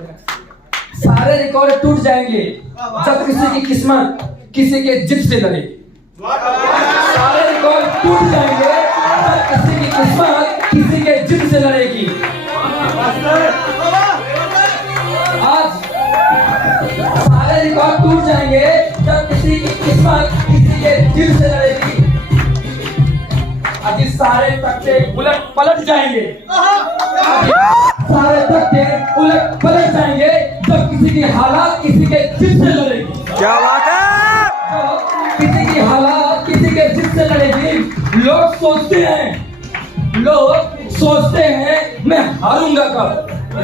सारे रिकॉर्ड टूट जाएंगे जब किसी की किस्मत किसी के जिद से लड़ेगी। सारे रिकॉर्ड टूट जाएंगे जब किसी की किस्मत किसी के जिद से लड़ेगी। आज सारे रिकॉर्ड टूट जाएंगे जब किसी की किस्मत किसी के जिद से लड़ेगी। आज सारे तख्ते उलट पलट जाएंगे, सारे तख्ते उलट पलट जाएंगे जब किसी की हालात किसी के जिद से लड़ेगी। क्या बात है? तो किसी की हालात किसी के जिद से लड़ेगी। लोग सोचते हैं मैं हारूंगा कब,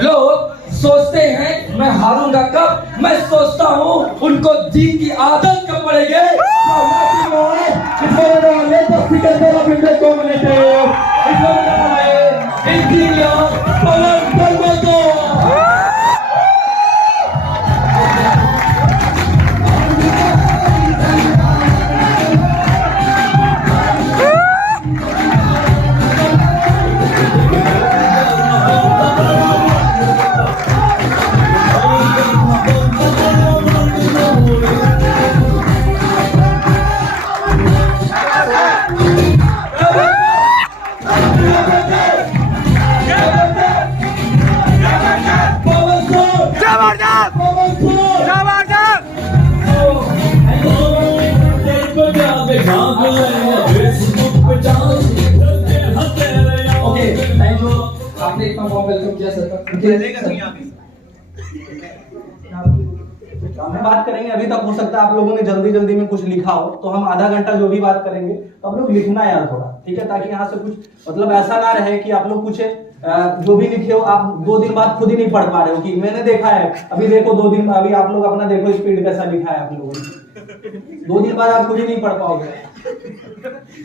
लोग सोचते हैं मैं हारूंगा कब, मैं सोचता हूँ उनको जीत की आदत कब पड़ेगी। आपने इतना वार्म वेलकम किया सर हम बात करेंगे। अभी तक हो सकता है आप लोगों ने जल्दी जल्दी में कुछ लिखा हो, तो हम आधा घंटा जो भी बात करेंगे तो आप लोग लिखना यार थोड़ा, ठीक है, ताकि यहाँ से कुछ मतलब ऐसा ना रहे कि आप लोग कुछ जो भी लिखे हो आप 2 दिन बाद खुद ही नहीं पढ़ पा रहे हो कि मैंने देखा है। अभी देखो 2 दिन, अभी आप लोग अपना देखो स्पीड कैसा लिखा है आप लोगों ने, 2 दिन बाद आप खुद ही नहीं पढ़ पाओगे।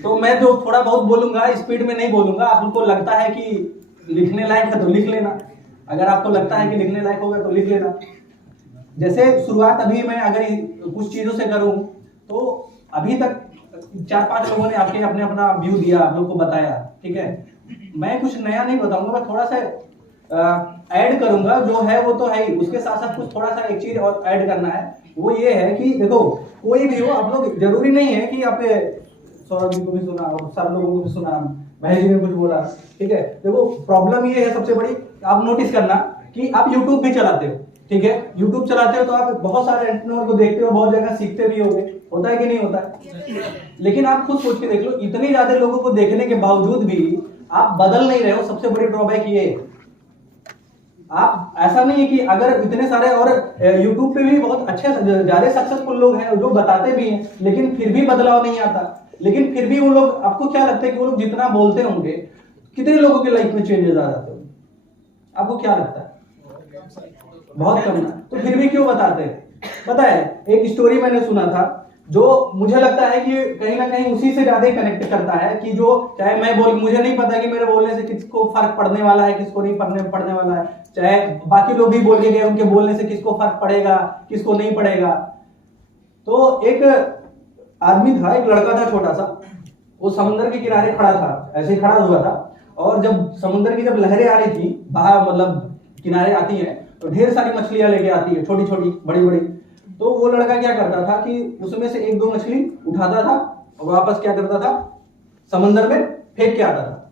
तो मैं जो थोड़ा बहुत बोलूंगा स्पीड में नहीं बोलूंगा। आप लोग को लगता है कि लिखने लायक है तो लिख लेना, अगर आपको लगता है कि लिखने लायक होगा तो लिख लेना। जैसे शुरुआत अभी मैं अगर कुछ चीजों से करूं तो अभी तक 4-5 लोगों ने आपके अपने अपना व्यू दिया, आप लोग को बताया, ठीक है। मैं कुछ नया नहीं बताऊंगा, मैं थोड़ा सा ऐड करूंगा, जो है वो तो है ही, उसके साथ साथ कुछ थोड़ा सा एक चीज और ऐड करना है। वो ये है कि देखो कोई भी हो, आप लोग जरूरी नहीं है कि आप सौरभ जी को भी सुना और सब लोगों को भी सुना, महेश जी ने कुछ बोला, ठीक है। देखो प्रॉब्लम ये है सबसे बड़ी, आप नोटिस करना कि आप YouTube भी चलाते हो, ठीक है, YouTube चलाते हो तो आप बहुत सारे एंटरप्रेन्योर को देखते हो, बहुत जगह सीखते भी होगे, होता है कि नहीं होता है। लेकिन आप खुद सोच के देख लो, इतने ज्यादा लोगों को देखने के बावजूद भी आप बदल नहीं रहे हो। सबसे बड़ी ड्रॉबैक ये है, आप ऐसा नहीं है कि अगर इतने सारे और YouTube पे भी बहुत अच्छे ज्यादा सक्सेसफुल लोग हैं जो बताते भी हैं, लेकिन फिर भी बदलाव नहीं आता। लेकिन फिर भी वो लोग, आपको क्या लगता है कि वो लोग जितना बोलते होंगे कितने लोगों के लाइफ में चेंजेस आ जाते होंगे? आपको क्या लगता है? बहुत कम ना। तो फिर भी क्यों बताते हैं? पता है, एक स्टोरी मैंने सुना था जो मुझे लगता है कि कहीं ना कहीं उसी से ज्यादा कनेक्ट करता है कि जो चाहे मैं बोल, मुझे नहीं पता कि मेरे बोलने से किसको फर्क पड़ने वाला है, किसको नहीं पड़ने वाला है, चाहे बाकी लोग भी बोल के गए, उनके बोलने से किसको फर्क पड़ेगा, किसको नहीं पड़ेगा। तो एक आदमी था, एक लड़का था छोटा सा, वो समुद्र के किनारे खड़ा था, ऐसे ही खड़ा हुआ था, और जब समुद्र की जब लहरें आ रही थी बाहर, मतलब किनारे आती हैं तो ढेर सारी मछलियां लेके आती है, छोटी छोटी बड़ी बड़ी। तो वो लड़का क्या करता था कि उसमें से 1-2 मछली उठाता था और वापस क्या करता था, समुद्र में फेंक के आता था।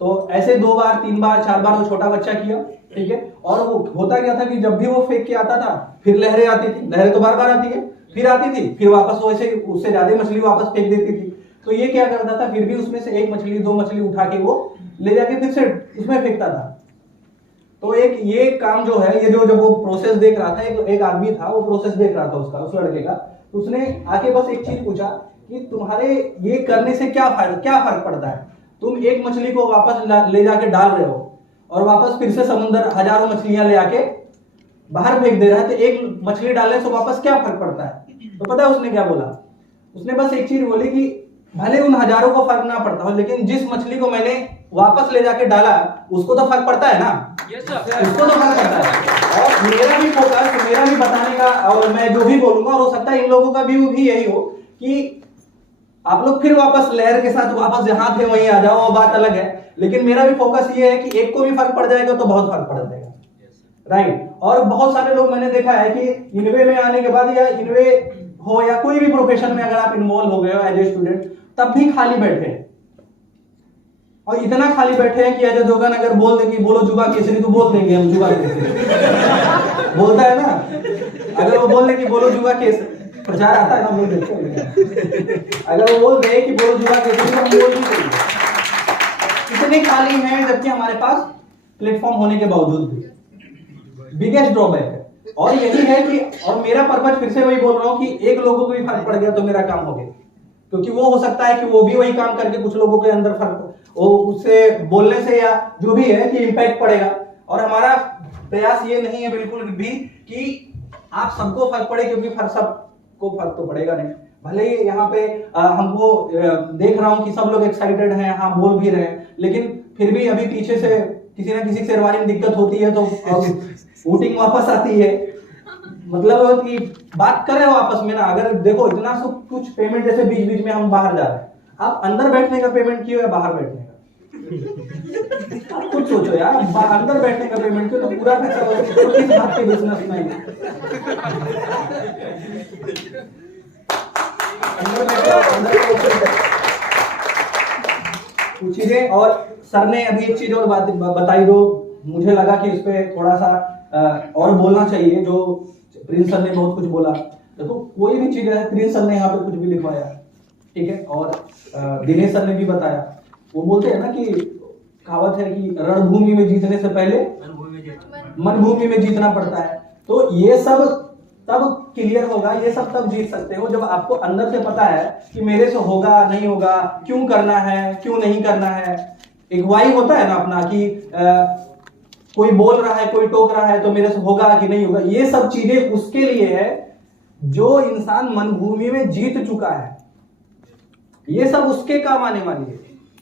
तो ऐसे 2 बार 3 बार 4 बार वो छोटा बच्चा किया, ठीक है। और वो होता क्या था कि जब भी वो फेंक के आता था फिर लहरें आती थी, लहरें तो बार बार आती है, फिर आती थी, फिर वापस वो ऐसे उससे ज्यादा मछली वापस फेंक देती थी। तो ये क्या करता था, फिर भी उसमें से 1 मछली 2 मछली उठा के वो ले जाके फिर से उसमें फेंकता था। तो एक ये काम जो है, ये जो जब वो प्रोसेस देख रहा था, एक आदमी था, वो प्रोसेस देख रहा था उसका, उस लड़के का, तो उसने आके बस एक चीज पूछा कि तुम्हारे ये करने से क्या फर्क पड़ता है? तुम एक मछली को वापस ले जाके डाल रहे हो और वापस फिर से समुद्र हजारों मछलियां ले आके बाहर फेंक दे रहा है, तो एक मछली डालने से वापस क्या फर्क पड़ता है? तो पता है उसने क्या बोला? उसने बस एक चीज बोली कि भले उन हजारों को फर्क ना पड़ता हो, लेकिन जिस मछली को मैंने वापस ले जाके डाला उसको तो फर्क पड़ता है ना, उसको तो फर्क पड़ता है। और मेरा भी फोकस, मेरा भी बताने का, और मैं जो भी बोलूंगा, और हो सकता है इन लोगों का व्यू भी यही हो कि आप लोग फिर वापस लहर के साथ वापस जहां थे वहीं आ जाओ, वो बात अलग है। लेकिन मेरा भी फोकस ये है कि एक को भी फर्क पड़ जाएगा तो बहुत फर्क पड़ जाएगा, राइट। और बहुत सारे लोग मैंने देखा है कि इनवे में आने के बाद या इनवे हो या कोई भी प्रोफेशन में अगर आप इन्वॉल्व हो गए हो एज ए स्टूडेंट, तब भी खाली बैठे हैं। और इतना खाली बैठे हैं कि अजय देवगन अगर बोल दे कि बोलो जुबा केसरी, तो बोल देंगे हम जुबा केसरी। बोलता है ना, अगर वो बोल दे कि बोलो जुबा केसरी, प्रचार आता है ना, हम लोग देखते हैं, अगर वो बोल दे कि बोलो जुबा केसरी, तो हम बोल भी देंगे। इतने खाली हैं जबकि हमारे पास प्लेटफॉर्म होने के बावजूद भी। बिगेस्ट ड्रॉबैक है। और यही है कि, और मेरा पर्पज फिर से वही बोल रहा हूं कि एक लोगों को भी फर्क पड़ गया तो मेरा काम हो गया, क्योंकि वो हो सकता है कि वो भी वही काम करके कुछ लोगों के अंदर फर्क, वो उससे बोलने से या जो भी है कि इम्पैक्ट पड़ेगा। और हमारा प्रयास ये नहीं है बिल्कुल भी कि आप सबको फर्क पड़े, क्योंकि सबको फर्क तो पड़ेगा नहीं। भले ही यहाँ पे हमको देख रहा हूँ कि सब लोग एक्साइटेड हैं, हाँ बोल भी रहे हैं, लेकिन फिर भी अभी पीछे से किसी ना किसी शेरवानी में दिक्कत होती है तो वोटिंग वापस आती है। मतलब कि बात करें आपस में ना, अगर देखो इतना सब कुछ पेमेंट जैसे बीच बीच में हम बाहर जा रहे हैं, आप अंदर बैठने का पेमेंट क्यों या बाहर बैठने का? आप खुद सोचो यार, अंदर बैठने का पेमेंट क्यों, तो पूरा पैसा तो किस बात के बिजनेस में कुछ चीजें। और सर ने अभी एक चीज और बात बताई, दो मुझे लगा कि इस पे थोड़ा सा और बोलना चाहिए। जो प्रिंस सर ने बहुत कुछ बोला, देखो कोई भी चीज है, प्रिंस सर ने यहाँ पे कुछ भी लिखवाया, ठीक है, और दिनेश सर ने भी बताया। वो बोलते हैं ना कि कहावत है कि रणभूमि में जीतने से पहले मनभूमि में जीतना पड़ता है। तो ये सब तब क्लियर होगा, ये सब तब जीत सकते हो जब आपको अंदर से पता है कि मेरे से होगा नहीं होगा, क्यों करना है क्यों नहीं करना है। एक वाई होता है ना अपना कि कोई बोल रहा है, कोई टोक रहा है, तो मेरे से होगा कि नहीं होगा। ये सब चीजें उसके लिए है जो इंसान मनभूमि में जीत चुका है। ये सब उसके काम आने वाली है।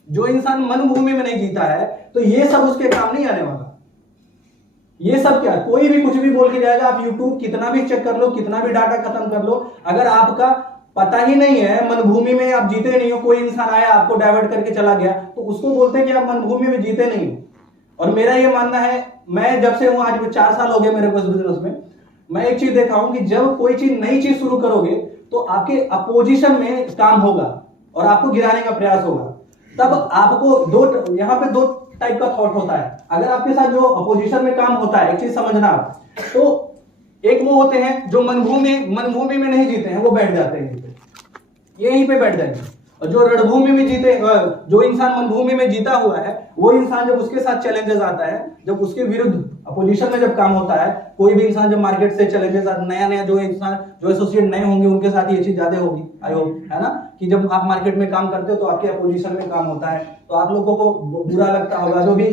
जो इंसान मनभूमि में नहीं जीता है तो ये सब उसके काम नहीं आने वाला। ये सब क्या, कोई भी कुछ भी बोल के जाएगा, आप YouTube कितना भी चेक कर लो, कितना भी डाटा खत्म कर लो, अगर आपका पता ही नहीं है, मनभूमि में आप जीते नहीं हो, कोई इंसान आया आपको डाइवर्ट करके चला गया, तो उसको बोलते हैं कि आप मनभूमि में जीते नहीं हो। और मेरा ये मानना है, मैं जब से हूं, आज 4 साल हो गए मेरे को इस बिजनेस में, मैं एक चीज देखा हूं कि जब कोई चीज नई चीज शुरू करोगे तो आपके अपोजिशन में काम होगा और आपको गिराने का प्रयास होगा। तब आपको यहाँ पे दो टाइप का थॉट होता है। अगर आपके साथ जो अपोजिशन में काम होता है, एक चीज समझना आप, तो एक वो होते हैं जो मनभूमि में नहीं जीते हैं, वो बैठ जाते हैं, यहीं पे बैठ जाएंगे। और जो रणभूमि में जीते, जो इंसान मनभूमि में जीता हुआ है, वो इंसान जब उसके साथ चैलेंजेस आता है, जब उसके विरुद्ध अपोजिशन में जब काम होता है, कोई भी इंसान जब मार्केट से चैलेंजेस, नया जो इंसान जो एसोसिएट नए होंगे उनके साथ ये चीज ज्यादा होगी, आई होप, है ना, कि जब आप मार्केट में काम करते हो तो आपके अपोजिशन में काम होता है, तो आप लोगों को बुरा लगता होगा, जो भी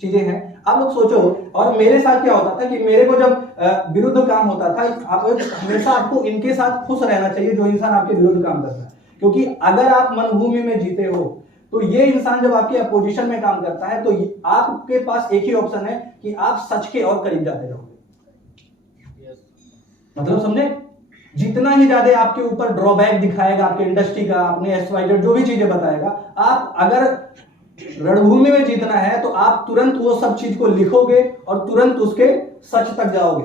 चीजें हैं आप लोग सोचो। और मेरे साथ क्या होता था कि मेरे को जब विरुद्ध काम होता था, आप हमेशा आपको इनके साथ खुश रहना चाहिए जो इंसान आपके विरुद्ध काम करता है, क्योंकि अगर आप मनभूमि में जीते हो तो ये इंसान जब आपके अपोजिशन में काम करता है तो आपके पास एक ही ऑप्शन है कि आप सच के और करीब जाते रहोगे। मतलब समझे, जितना ही ज्यादा आपके ऊपर ड्रॉबैक दिखाएगा आपके इंडस्ट्री का, अपने एसवाइजेड जो भी चीजें बताएगा, आप अगर रणभूमि में जीतना है तो आप तुरंत वो सब चीज को लिखोगे और तुरंत उसके सच तक जाओगे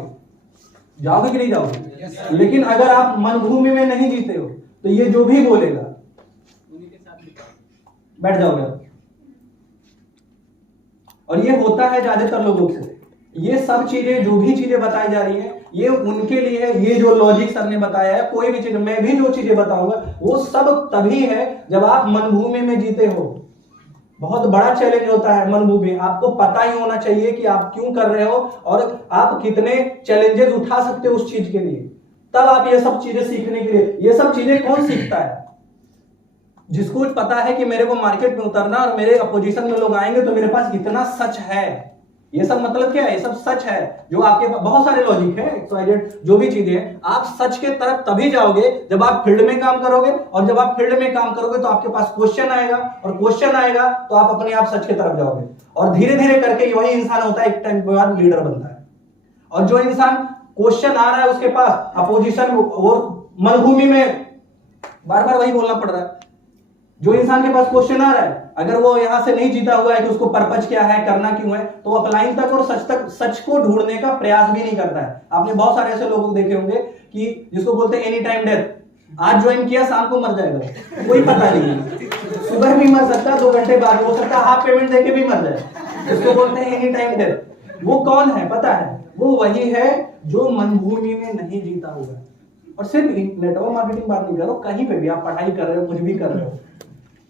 कि नहीं जाओगे। लेकिन अगर आप मनभूमि में नहीं जीते हो तो ये जो भी बोलेगा बैठ जाओगे आप। और ये होता है ज्यादातर लोगों से। ये सब चीजें, जो भी चीजें बताई जा रही हैं, ये उनके लिए है। ये जो लॉजिक सर ने बताया है, कोई भी चीज, मैं भी जो चीजें बताऊंगा वो सब तभी है जब आप मनभूमि में जीते हो। बहुत बड़ा चैलेंज होता है मनभूमि। आपको पता ही होना चाहिए कि आप क्यों कर रहे हो और आप कितने चैलेंजेस उठा सकते हो उस चीज के लिए, तब आप ये सब चीजें सीखने के लिए। ये सब चीजें कौन सीखता है? जिसको पता है कि मेरे को मार्केट में उतरना और मेरे अपोजिशन में लोग आएंगे तो मेरे पास कितना सच है। ये सब मतलब क्या है? ये सब सच है जो आपके पास। बहुत सारे लॉजिक है, जो भी चीजें हैं, आप सच के तरफ तभी जाओगे जब आप फील्ड में काम करोगे, और जब आप फील्ड में काम करोगे तो आपके पास क्वेश्चन आएगा, और क्वेश्चन आएगा तो आप अपने आप सच के तरफ जाओगे, और धीरे धीरे करके वही इंसान होता है, एक टाइम के बाद लीडर बनता है। और जो इंसान क्वेश्चन आ रहा है उसके पास अपोजिशन, वो मनभूमि में बार बार वही बोलना पड़ रहा है, जो इंसान के पास क्वेश्चन आ रहा है, अगर वो यहां से नहीं जीता हुआ है कि उसको पर्पज क्या है, करना क्यों है, तो वो अपलाइन तक और सच को ढूंढने का प्रयास भी नहीं करता है। आपने बहुत सारे ऐसे लोगों को देखे होंगे कि जिसको बोलते हैं एनी टाइम डेथ, आज ज्वाइन किया शाम को मर जाएगा, कोई पता नहीं है, सुबह भी मर सकता है, 2 घंटे बाद हो सकता है हाफ पेमेंट देके भी मर जाए, जिसको बोलते हैं एनी टाइम डेथ। वो कौन है पता है? वो वही है जो मनभूमि में नहीं जीता हुआ है। और सिर्फ नेटवर्क मार्केटिंग बात नहीं करो, कहीं पे भी आप पढ़ाई कर रहे हो, कुछ भी कर रहे हो,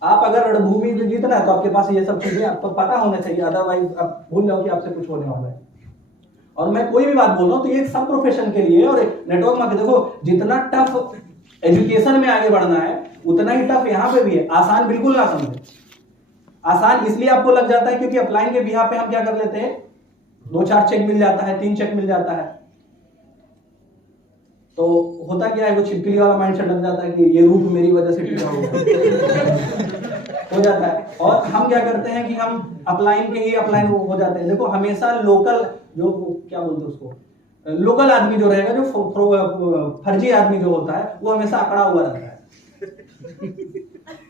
आप अगर रणभूमि में जीतना है तो आपके पास ये सब चीजें आपको पता होना चाहिए, अदरवाइज आप भूल जाओ कि आपसे कुछ होने वाला है। और मैं कोई भी बात बोल रहा हूँ तो ये सब प्रोफेशन के लिए। और नेटवर्क मार्केटिंग देखो, जितना टफ एजुकेशन में आगे बढ़ना है उतना ही टफ यहाँ पे भी है। आसान बिल्कुल ना समझे, आसान इसलिए आपको लग जाता है क्योंकि अपलाइन के बिहाफ पे हम क्या कर लेते हैं, 2-4 चेक मिल जाता है, 3 चेक मिल जाता है, तो होता क्या है, वो छिपकली वाला माइंडसेट लग जाता है कि ये रूप मेरी वजह से टिका हो जाता है। और हम क्या करते हैं कि हम अपलाइन के ही अपलाइन हो जाते हैं। देखो हमेशा लोकल, जो क्या बोलते हैं उसको, लोकल आदमी जो रहेगा, जो फर्जी आदमी जो होता है, वो हमेशा अकड़ा हुआ रहता है।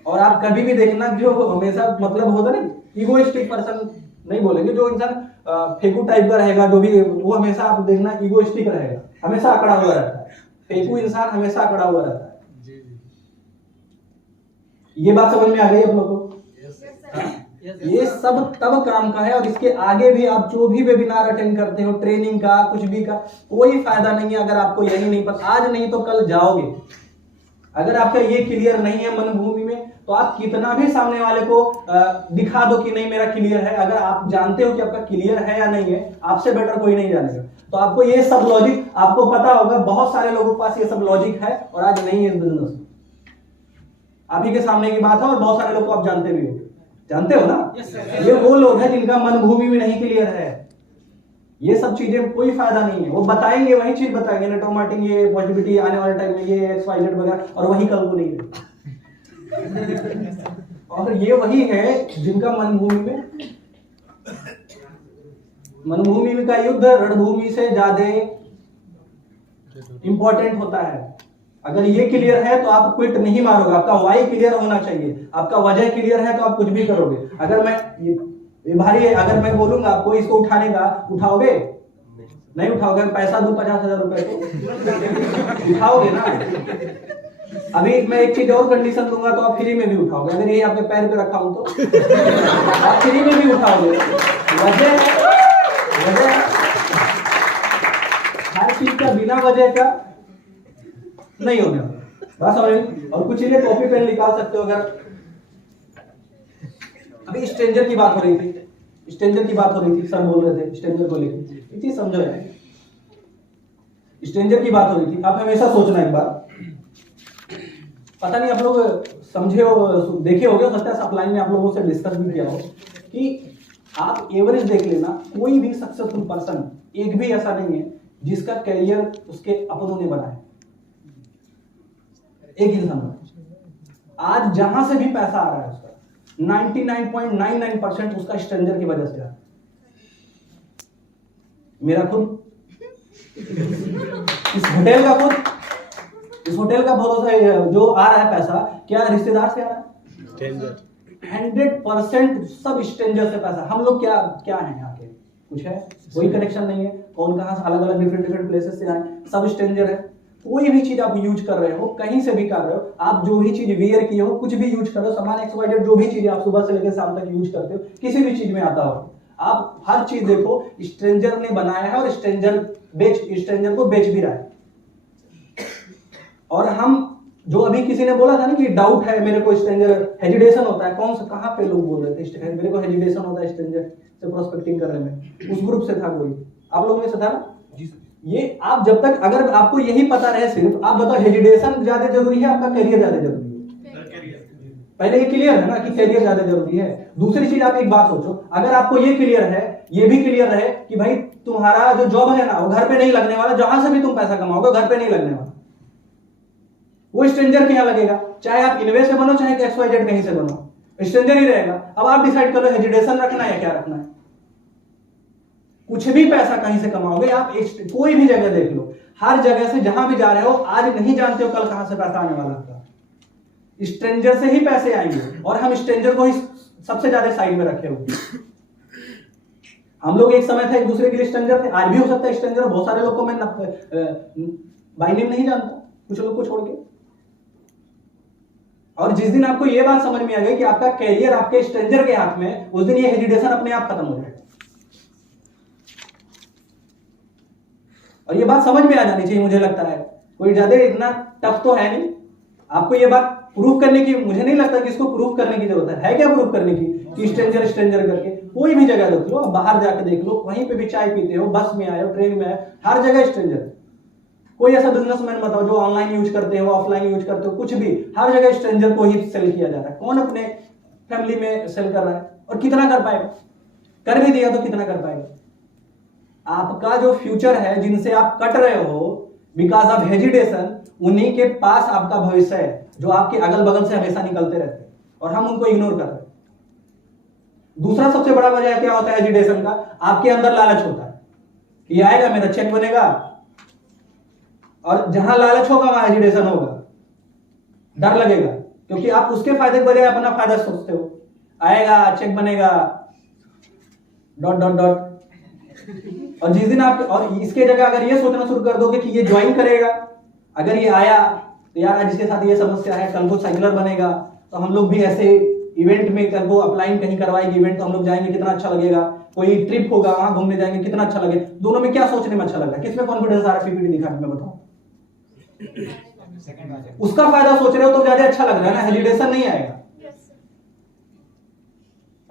और आप कभी भी देखना, जो हमेशा मतलब होता है ना, इगोइस्टिक पर्सन नहीं बोलेंगे, जो इंसान फेकू टाइप का रहेगा, जो भी, वो हमेशा आप देखना इगोइस्टिक रहेगा, हमेशा अकड़ा हुआ रहता है। फेकू इंसान हमेशा अकड़ा हुआ रहता है। ये बात समझ में आ गई आप लोगों को? ये सब तब काम का है। और इसके आगे भी आप जो भी वेबिनार अटेंड करते हो, ट्रेनिंग का, कुछ भी का, कोई फायदा नहीं है अगर आपको यही नहीं पता। आज नहीं तो कल जाओगे। अगर आपका ये क्लियर नहीं है मनभूमि में, तो आप कितना भी सामने वाले को दिखा दो कि नहीं मेरा क्लियर है, अगर आप जानते हो कि आपका क्लियर है या नहीं है, आपसे बेटर कोई नहीं जानेगा। तो आपको ये सब लॉजिक आपको पता होगा, बहुत सारे लोगों के पास ये सब लॉजिक है और आज नहीं है इस बिजनेस में। आप ही के सामने की बात है और बहुत सारे लोग को आप जानते भी हो, जानते हो ना? ये वो लोग हैं जिनका मनभूमि में नहीं क्लियर है। ये सब चीजें कोई फायदा नहीं है। वो बताएंगे, वही चीज बताएंगे, नेटवर्क मार्केटिंग ये पॉजिटिविटी आने वाले टाइम में ये XYZ वगैरह, और वही कल को नहीं है। और ये वही है जिनका मनभूमि का युद्ध रणभूमि से ज्यादा इंपॉर्टेंट होता है। अगर ये क्लियर है तो आप क्विट नहीं मारोगे, आपका वाई क्लियर होना चाहिए, आपका वजह क्लियर है तो आप कुछ भी करोगे। अगर मैं ये भारी है, अगर मैं बोलूंगा आपको इसको उठाने का, उठाओगे? नहीं उठाओगे। पैसा दूं 50,000 रुपए तो उठाओगे ना। अभी मैं एक चीज और कंडीशन दूंगा तो आप फ्री में भी उठाओगे। अगर ये आपके पैर पे रखा हूं तो आप फ्री में भी उठाओगे। वजह हर चीज का बिना वजह का नहीं होने वाला, बात समझ। और कुछ चीजें कॉपी पेन निकाल सकते हो। अगर अभी स्ट्रेंजर की बात हो रही थी, सर बोल रहे थे स्ट्रेंजर को लेकर, एक चीज समझो यार, स्ट्रेंजर की बात हो रही थी। आप हमेशा सोचना एक बार, पता नहीं आप लोग समझे हो, देखे होगे, हो सकता है अपलाइन में आप लोगों से डिस्कस भी किया हो, कि आप एवरेज देख लेना, कोई भी सक्सेसफुल पर्सन एक भी ऐसा नहीं है जिसका कैरियर उसके अपनों ने बनाया। एक इंसान आज जहां से भी पैसा आ रहा है उसका 99.99% उसका स्ट्रेंजर की वजह से आ रहा है। मेरा खुद इस होटल का भरोसा जो आ रहा है पैसा, क्या रिश्तेदार से आ रहा है? 100% सब स्ट्रेंजर से पैसा। हम लोग क्या हैं यहाँ के? कुछ है? कोई कनेक्शन नहीं है। कौन कहां से, अलग अलग डिफरेंट प्लेसेस से आए, सब स्ट्रेंजर है। कोई भी चीज आप यूज कर रहे हो, कहीं से भी कर रहे हो, आप जो भी चीज वेयर किए हो, कुछ भी यूज कर रहे हो, सामान XYZ जो भी चीजें आप सुबह से लेकर शाम तक यूज करते हो, किसी भी चीज में आता हो, आप हर चीज देखो स्ट्रेंजर ने बनाया है और स्ट्रेंजर को बेच भी रहा है। और हम जो अभी किसी ने बोला था ना कि डाउट है मेरे को, स्ट्रेंजर हेजिटेशन होता है, कौन सा, कहां पे लोग बोल रहे थे मेरे को हेजिटेशन होता है स्ट्रेंजर से प्रोस्पेक्टिंग करने में, उस ग्रुप से था कोई, आप लोगों में से था ना? ये आप जब तक, अगर आपको यही पता रहे, सिर्फ आप बताओ हेजिटेशन ज्यादा जरूरी है, आपका करियर ज्यादा जरूरी है? पहले ये क्लियर है ना कि करियर ज्यादा जरूरी है। दूसरी चीज, आप एक बात सोचो, अगर आपको ये क्लियर है, ये भी क्लियर रहे कि भाई तुम्हारा जो जॉब है ना वो घर पे नहीं लगने वाला, जहां से भी तुम पैसा कमाओगे घर पे नहीं लगने वाला, वो स्ट्रेंजर के यहां लगेगा। चाहे आप इन्वेस्ट से बनो, चाहे XYZ कहीं से बनो, स्ट्रेंजर ही रहेगा। अब आप डिसाइड करो हेजिटेशन रखना है या क्या रखना है। कुछ भी पैसा कहीं से कमाओगे आप, कोई भी जगह देख लो, हर जगह से जहां भी जा रहे हो, आज नहीं जानते हो कल कहां से पैसा आने वाला था। स्ट्रेंजर से ही पैसे आएंगे और हम स्ट्रेंजर को ही सबसे ज्यादा साइड में रखे हुए। हम लोग एक समय था एक दूसरे के लिए स्ट्रेंजर थे, आज भी हो सकता है स्ट्रेंजर। बहुत सारे लोग को मैं बाय नेम नहीं जानता, कुछ लोग को छोड़ के। और जिस दिन आपको यह बात समझ में आ गई कि आपका कैरियर आपके स्ट्रेंजर के हाथ में, उस दिन ये हेजिटेशन अपने आप खत्म हो जाएगा। और ये बात समझ में आ जानी चाहिए, मुझे लगता है कोई ज्यादा इतना टफ तो है नहीं। आपको ये बात प्रूफ करने की, मुझे नहीं लगता कि इसको प्रूफ करने की जरूरत है क्या प्रूफ करने की कि स्ट्रेंजर स्ट्रेंजर करके? कोई भी जगह देख लो, बाहर जाके देख लो, कहीं पे भी चाय पीते हो, बस में आए हो, ट्रेन में आए, हर जगह स्ट्रेंजर। कोई ऐसा बिजनेसमैन बताओ जो ऑनलाइन यूज करते हो, ऑफलाइन यूज करते हो, कुछ भी, हर जगह स्ट्रेंजर को ही सेल किया जा रहा है। कौन अपने फैमिली में सेल कर रहा है और कितना कर पाएगा? कर भी दिया तो कितना कर पाएगा? आपका जो फ्यूचर है, जिनसे आप कट रहे हो बिकॉज ऑफ हेजिटेशन, उन्हीं के पास आपका भविष्य है जो आपके अगल बगल से हमेशा निकलते रहते हैं और हम उनको इग्नोर कर रहे हैं। दूसरा सबसे बड़ा वजह क्या होता है हेजिटेशन का? आपके अंदर लालच होता है कि आएगा मेरा चेक बनेगा, और जहां लालच होगा वहां हेजिटेशन होगा, डर लगेगा, क्योंकि आप उसके फायदे के बजाय अपना फायदा सोचते हो। आएगा चेक बनेगा डॉट डॉट डॉट। और जिस दिन आप, और इसके जगह अगर ये सोचना शुरू कर दोगे कि ये ज्वाइन करेगा, अगर ये आया तो यार आज इसके साथ ये समस्या है, कल को साइकिलर बनेगा तो हम लोग भी ऐसे इवेंट में, कल को अपलाइन कहीं करवाएगी इवेंट तो हम लोग जाएंगे, कितना अच्छा लगेगा। कोई ट्रिप होगा वहां घूमने जाएंगे, कितना अच्छा लगेगा। दोनों में क्या सोचने में अच्छा लग रहा है? किसमें कॉन्फिडेंस आ रहा है पीपीटी दिखाने में? बताओ। उसका फायदा सोच रहे हो तो ज्यादा अच्छा लग रहा है ना, हेजिटेशन नहीं आएगा।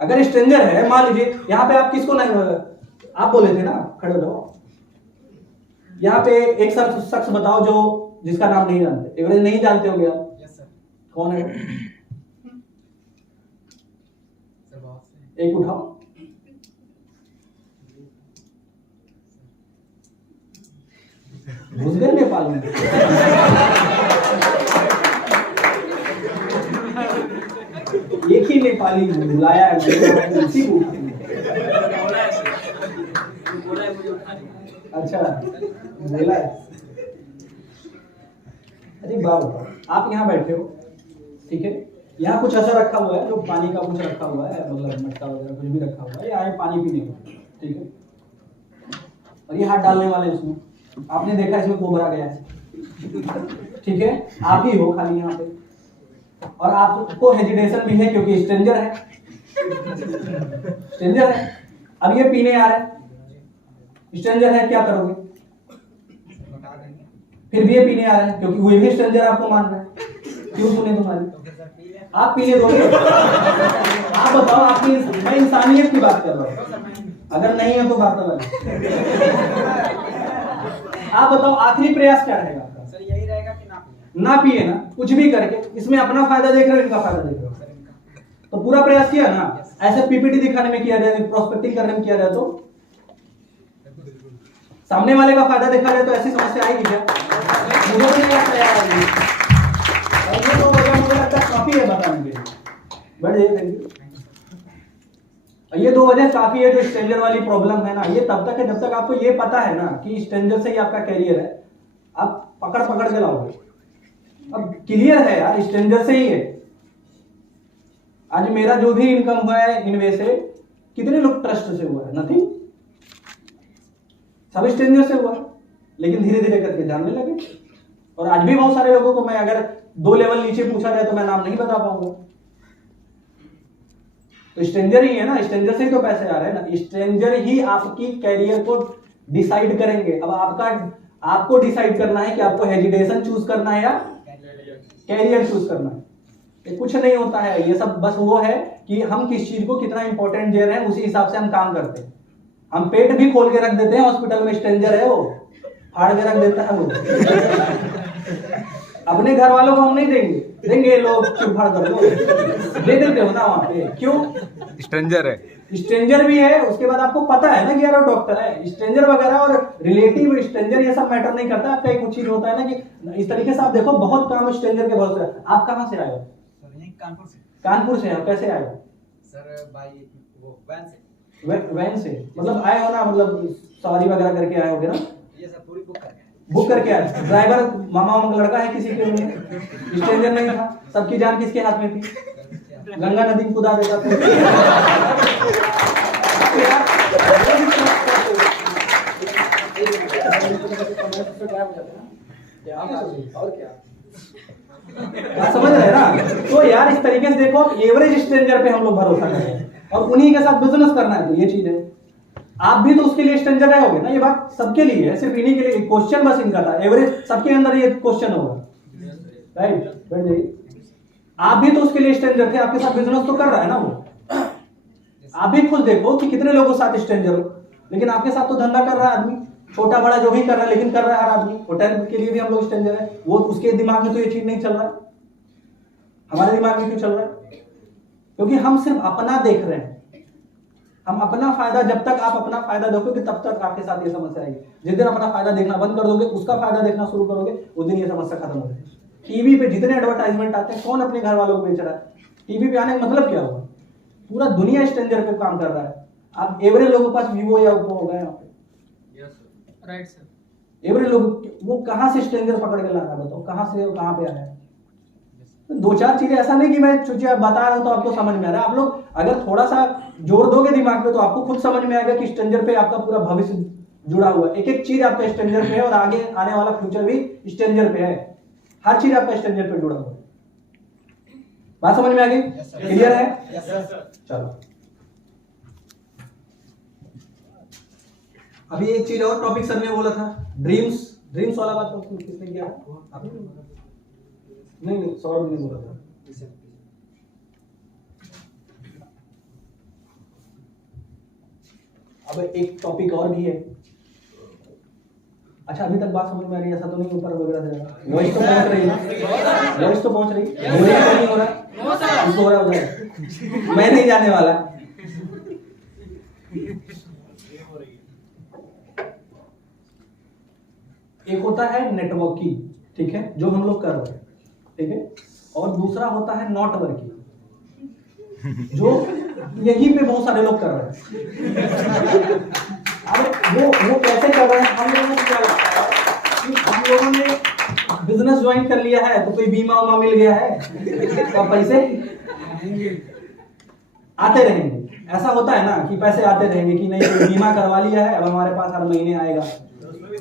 अगर स्ट्रेंजर है, मान लीजिए यहाँ पे आप किसको नहीं, आप बोले थे ना खड़े रहो, यहाँ पे एक शख्स बताओ जो जिसका नाम नहीं जानते, एवरेज नहीं जानते हो गया। कौन है? एक उठाओ। घुस गए नेपाल में। एक ही नेपाली बुलाया है, उसी को। अच्छा बोला है। अरे बात बताओ, आप यहाँ बैठे हो, ठीक है, यहाँ कुछ ऐसा रखा हुआ है जो पानी का कुछ रखा हुआ है, मतलब मटका वगैरह कुछ भी रखा हुआ है, आए पानी पीने को, ठीक है, और ये हाथ डालने वाले इसमें, आपने देखा इसमें कोबरा गया है, ठीक है, आप ही हो खाली यहाँ पे, और आपको हेजिटेशन भी है क्योंकि स्ट्रेंजर है, स्ट्रेंजर है। अब ये पीने आ रहा है, स्ट्रेंजर है, क्या करोगे? फिर भी ये पीने आ रहा है क्योंकि वो भी स्ट्रेंजर आपको मान रहा है, क्यों सुने तुम्हारी? आप पीने दोगे? आप बताओ, आपकी, मैं इंसानियत की बात कर रहा हूँ, अगर नहीं है तो बात अलग। आप बताओ आखिरी प्रयास क्या रहेगा आपका? सर यही रहेगा कि ना पिए ना, कुछ भी करके, इसमें अपना फायदा देख रहे हो, इनका फायदा देख रहे हो, तो पूरा प्रयास किया ना। ऐसे पीपीटी दिखाने में किया जाए, प्रोस्पेक्टिंग करने में किया जाए, तो सामने वाले का फायदा देखा जाए तो ऐसी समस्या आएगी क्या? मुझे तो नहीं लगता है। और ये तो वजह मुझे लगता है काफी है बताने के लिए, बट ये दो वजह काफी है जो स्ट्रेंजर वाली प्रॉब्लम है ना, ये तब तक है जब तक आपको ये पता है ना कि स्ट्रेंजर से ही आपका कैरियर है, आप पकड़ पकड़ के लाओगे। अब क्लियर है यार, स्ट्रेंजर से ही है। आज मेरा जो भी इनकम हुआ है इनवे से, कितने लोग ट्रस्ट से हुआ है? नथिंग, सब स्ट्रेंजर से हुआ है, लेकिन धीरे धीरे करके जानने लगे। और आज भी बहुत सारे लोगों को मैं अगर 2 लेवल नीचे पूछा जाए तो मैं नाम नहीं बता पाऊंगा। तो स्ट्रेंजर ही है ना, स्ट्रेंजर से ही तो पैसे आ रहे हैं ना, स्ट्रेंजर ही आपकी कैरियर को डिसाइड करेंगे। अब आपको डिसाइड करना है कि आपको हेजिटेशन चूज करना है या कैरियर चूज करना है। ये कुछ नहीं होता है, ये सब बस वो है कि हम किस चीज को कितना इंपॉर्टेंट दे रहे हैं, उसी हिसाब से हम काम करते हैं। हम पेट भी खोल के रख देते हैं हॉस्पिटल में, स्ट्रेंजर है वो, फाड़ के रख देता है वो। अपने घर वालों को हम नहीं देंगे लोग चुप फाड़ कर लो, दे देते हो ना वहां पे, क्यों? स्ट्रेंजर है, स्ट्रेंजर भी है, उसके बाद आपको पता है ना कि यार वो डॉक्टर है। स्ट्रेंजर वगैरह और रिलेटिव स्ट्रेंजर ये सब मैटर नहीं करता। आपका एक कुछ चीज होता है ना कि इस तरीके से आप देखो, बहुत काम स्ट्रेंजर के बहुत से। आप कहाँ से आए हो? सर यही कानपुर से। कानपुर से? आप कैसे आए हो? सर बाई वो वैन से। वैन से मतलब आए हो ना, मतलब सवारी वगैरह करके आए होगे ना? ये सर पूरी बुक करके। बुक करके आया, ड्राइवर मामा का लड़का है किसी के में, स्ट्रेंजर नहीं था, सबकी जान किसके हाथ में थी, गंगा नदी में कुदा देता था। और क्या बात समझ रहे हैं ना? तो यार इस तरीके से देखो, एवरेज स्ट्रेंजर पे हम लोग भरोसा कर रहे हैं और उन्हीं के साथ बिजनेस करना है, तो ये चीज है। आप भी तो उसके लिए स्ट्रेंजर रहे होगे ना, ये बात सबके लिए है, सिर्फ इन्हीं के लिए। क्वेश्चन बस इनका था, एवरेज सबके अंदर ये क्वेश्चन होगा, राइट? बैठ जाइए। आप भी तो उसके लिए स्ट्रेंजर थे, आपके साथ बिजनेस तो कर रहा है ना वो। आप भी खुद देखो कि कितने लोगों के साथ स्ट्रेंजर हो, लेकिन आपके साथ तो धंधा कर रहा है आदमी, छोटा बड़ा जो भी कर रहा है, लेकिन कर रहा है हर आदमी। होटल के लिए भी हम लोग स्ट्रेंजर है, वो उसके दिमाग में तो ये चीज नहीं चल रहा है, हमारे दिमाग में क्यों चल रहा है? क्योंकि हम सिर्फ अपना देख रहे हैं, हम अपना फायदा। जब तक आप अपना फायदा देखोगे तब तक आपके साथ ये समस्या आएगी। जिस दिन अपना फायदा देखना बंद कर दोगे, उसका फायदा देखना शुरू करोगे, उस दिन ये समस्या खत्म हो जाएगी। टीवी पे जितने एडवर्टाइजमेंट आते हैं, कौन अपने घर वालों को बेच रहा है? टीवी पे आने का मतलब क्या हुआ? पूरा दुनिया स्ट्रेंजर पे काम कर रहा है। आप एवरेज लोगों के पास वीवो या ओप्पो होगा यहाँ पे, राइट सर। एवरेज लोग वो कहाँ से स्ट्रेंजर पकड़ के ला रहा है? बताओ कहाँ से, कहाँ पे आया है? दो चार चीजें, ऐसा नहीं कि मैं चुचिया बता रहा हूं तो आपको समझ में आ रहा है। आप लोग अगर थोड़ा सा जोर दोगे दिमाग पे, तो आपको खुद समझ में आएगा कि स्ट्रेंजर पे आपका पूरा भविष्य जुड़ा हुआ है। एक एक चीज आपका स्ट्रेंजर पे है और आगे आने वाला फ्यूचर भी स्ट्रेंजर पे है। हर चीज आपका स्ट्रेंजर पे जुड़ा हुआ है। बात समझ में आ गई? क्लियर है? चलो अभी एक चीज और टॉपिक सर ने बोला था, ड्रीम्स वाला बात किसने किया? नहीं सौरभ ने बोला था। अब एक टॉपिक और भी है। अच्छा अभी तक बात समझ में आ रही है? ऐसा तो नहीं ऊपर वगैरह से वॉइस तो पहुंच रही है? वॉइस तो पहुंच रही है? नहीं हो रहा, इसको हो रहा हो जाएगा, मैं नहीं जाने वाला। एक होता है नेटवर्किंग, ठीक है, जो हम लोग कर रहे हैं, ठीक है, और दूसरा होता है नॉट वर्किंग, जो यहीं पे बहुत सारे लोग कर रहे हैं। अब वो कैसे कर रहे हैं? हम लोगों को क्या लगता है कि हम लोगों ने बिजनेस ज्वाइन कर लिया है तो कोई बीमा उमा मिल गया है तो पैसे आते रहेंगे। ऐसा होता है ना कि पैसे आते रहेंगे कि नहीं, कोई बीमा करवा लिया है, अब हमारे पास हर महीने आएगा।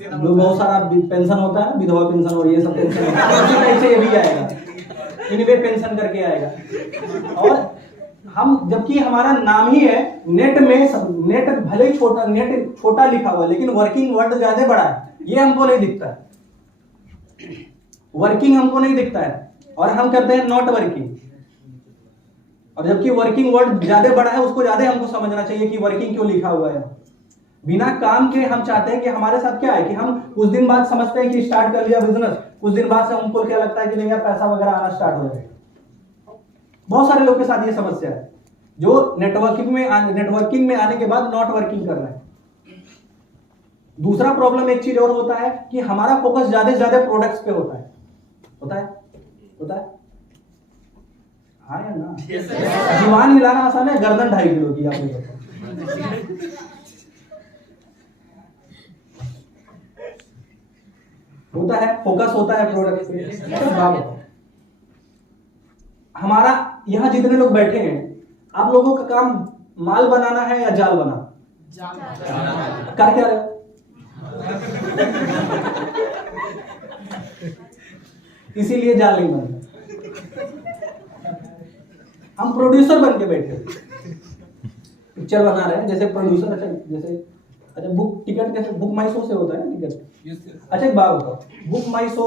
जो बहुत सारा पेंशन होता है ना, विधवा पेंशन और ये सब पेंशन, उसी टाइप से ये भी आएगा, इनवे पेंशन करके आएगा। और हम, जबकि हमारा नाम ही है, नेट में, नेट भले ही छोटा, नेट छोटा लिखा हुआ है, लेकिन वर्किंग वर्ड ज्यादा बड़ा है, ये हमको नहीं दिखता है। वर्किंग हमको नहीं दिखता है और हम करते हैं नॉट वर्किंग। और जबकि वर्किंग वर्ड ज्यादा बड़ा है, उसको ज्यादा हमको समझना चाहिए कि वर्किंग क्यों लिखा हुआ है। बिना काम के हम चाहते हैं कि हमारे साथ क्या है कि हम कुछ दिन बाद समझते हैं कि स्टार्ट कर लिया बिजनेस, कुछ दिन बाद से हमको क्या लगता है कि नहीं यार पैसा वगैरह आना स्टार्ट हो जाएगा। बहुत सारे लोग के साथ ये समस्या है, जो नेटवर्किंग में आने के बाद नॉट वर्किंग कर रहे हैं। दूसरा प्रॉब्लम एक चीज और होता है कि हमारा फोकस ज्यादा से ज्यादा प्रोडक्ट्स पे होता है। हाँ या ना? जुबान हिलाना आसान है, गर्दन 2.5 किलो की आपने होता है, फोकस होता है प्रोडक्ट पे। हमारा यहाँ जितने लोग बैठे हैं, आप लोगों का काम माल बनाना है या जाल बनाना? कर क्या रहे हो? इसीलिए जाल नहीं बनता। हम प्रोड्यूसर बन के बैठे, पिक्चर बना रहे हैं जैसे प्रोड्यूसर। अच्छा बुक टिकट कैसे? बुक माई शो से होता है टिकट। अच्छा एक बात बताओ, बुक माई शो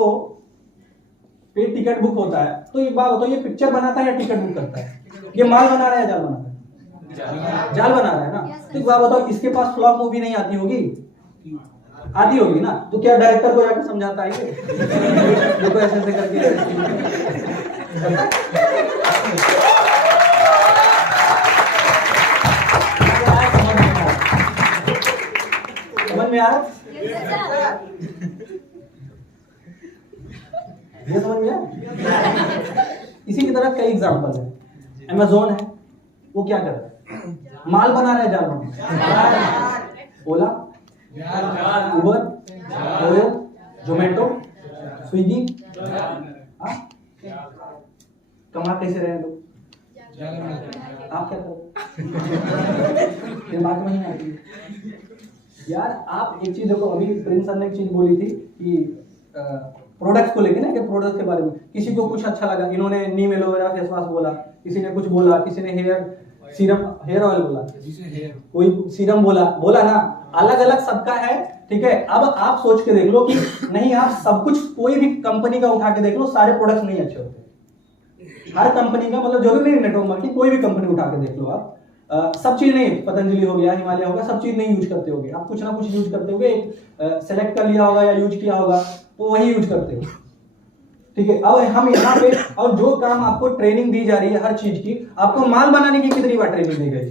पे टिकट बुक होता है, तो एक बात बताओ, ये पिक्चर बनाता है या टिकट बुक करता है? ये माल बना रहा है या जाल बनाता है? जाल बना रहा है ना। तो एक बात बताओ, इसके पास फ्लॉप मूवी नहीं आती होगी? आती होगी ना। तो क्या डायरेक्टर को जाकर समझाता है देखो ऐसे ऐसे करके? समझ में आ रहा? ये समझ में आया? इसी की तरह कई एग्जांपल है। अमेज़न है, वो क्या कर रहा है? माल बना रहा है, जाल बना रहा है। ओला, उबर, ओयो, जोमेटो, स्विगी, कमा कैसे रहे हैं लोग? आप क्या करो? ये बात वही आती है यार। आप एक चीज देखो, अभी प्रिंस सर ने एक चीज बोली थी कि प्रोडक्ट्स को लेके ना, कि प्रोडक्ट्स के बारे में किसी को कुछ अच्छा लगा, इन्होंने नीम एलोवेरा फेस वॉश बोला, किसी ने कुछ बोला, किसी ने हेयर ऑयल बोला, कोई सीरम बोला ना, अलग अलग सबका है, ठीक है। अब आप सोच के देख लो कि नहीं, आप सब कुछ कोई भी कंपनी का उठा के देख लो, सारे प्रोडक्ट्स नहीं अच्छे होते। हर कंपनी का मतलब जरूरी नहीं नेटवर्क मार्केटिंग, कोई भी कंपनी उठा के देख लो आप, सब चीज नहीं, पतंजलि हो गया, हिमालय होगा, सब चीज नहीं यूज करते होगे आप, कुछ ना कुछ यूज करते होगे, सेलेक्ट कर लिया होगा या यूज किया होगा तो वही यूज करते हो, ठीक है। अब हम यहाँ पे, और जो काम आपको ट्रेनिंग दी जा रही है हर चीज की, आपको माल बनाने की कितनी बार ट्रेनिंग दी गई,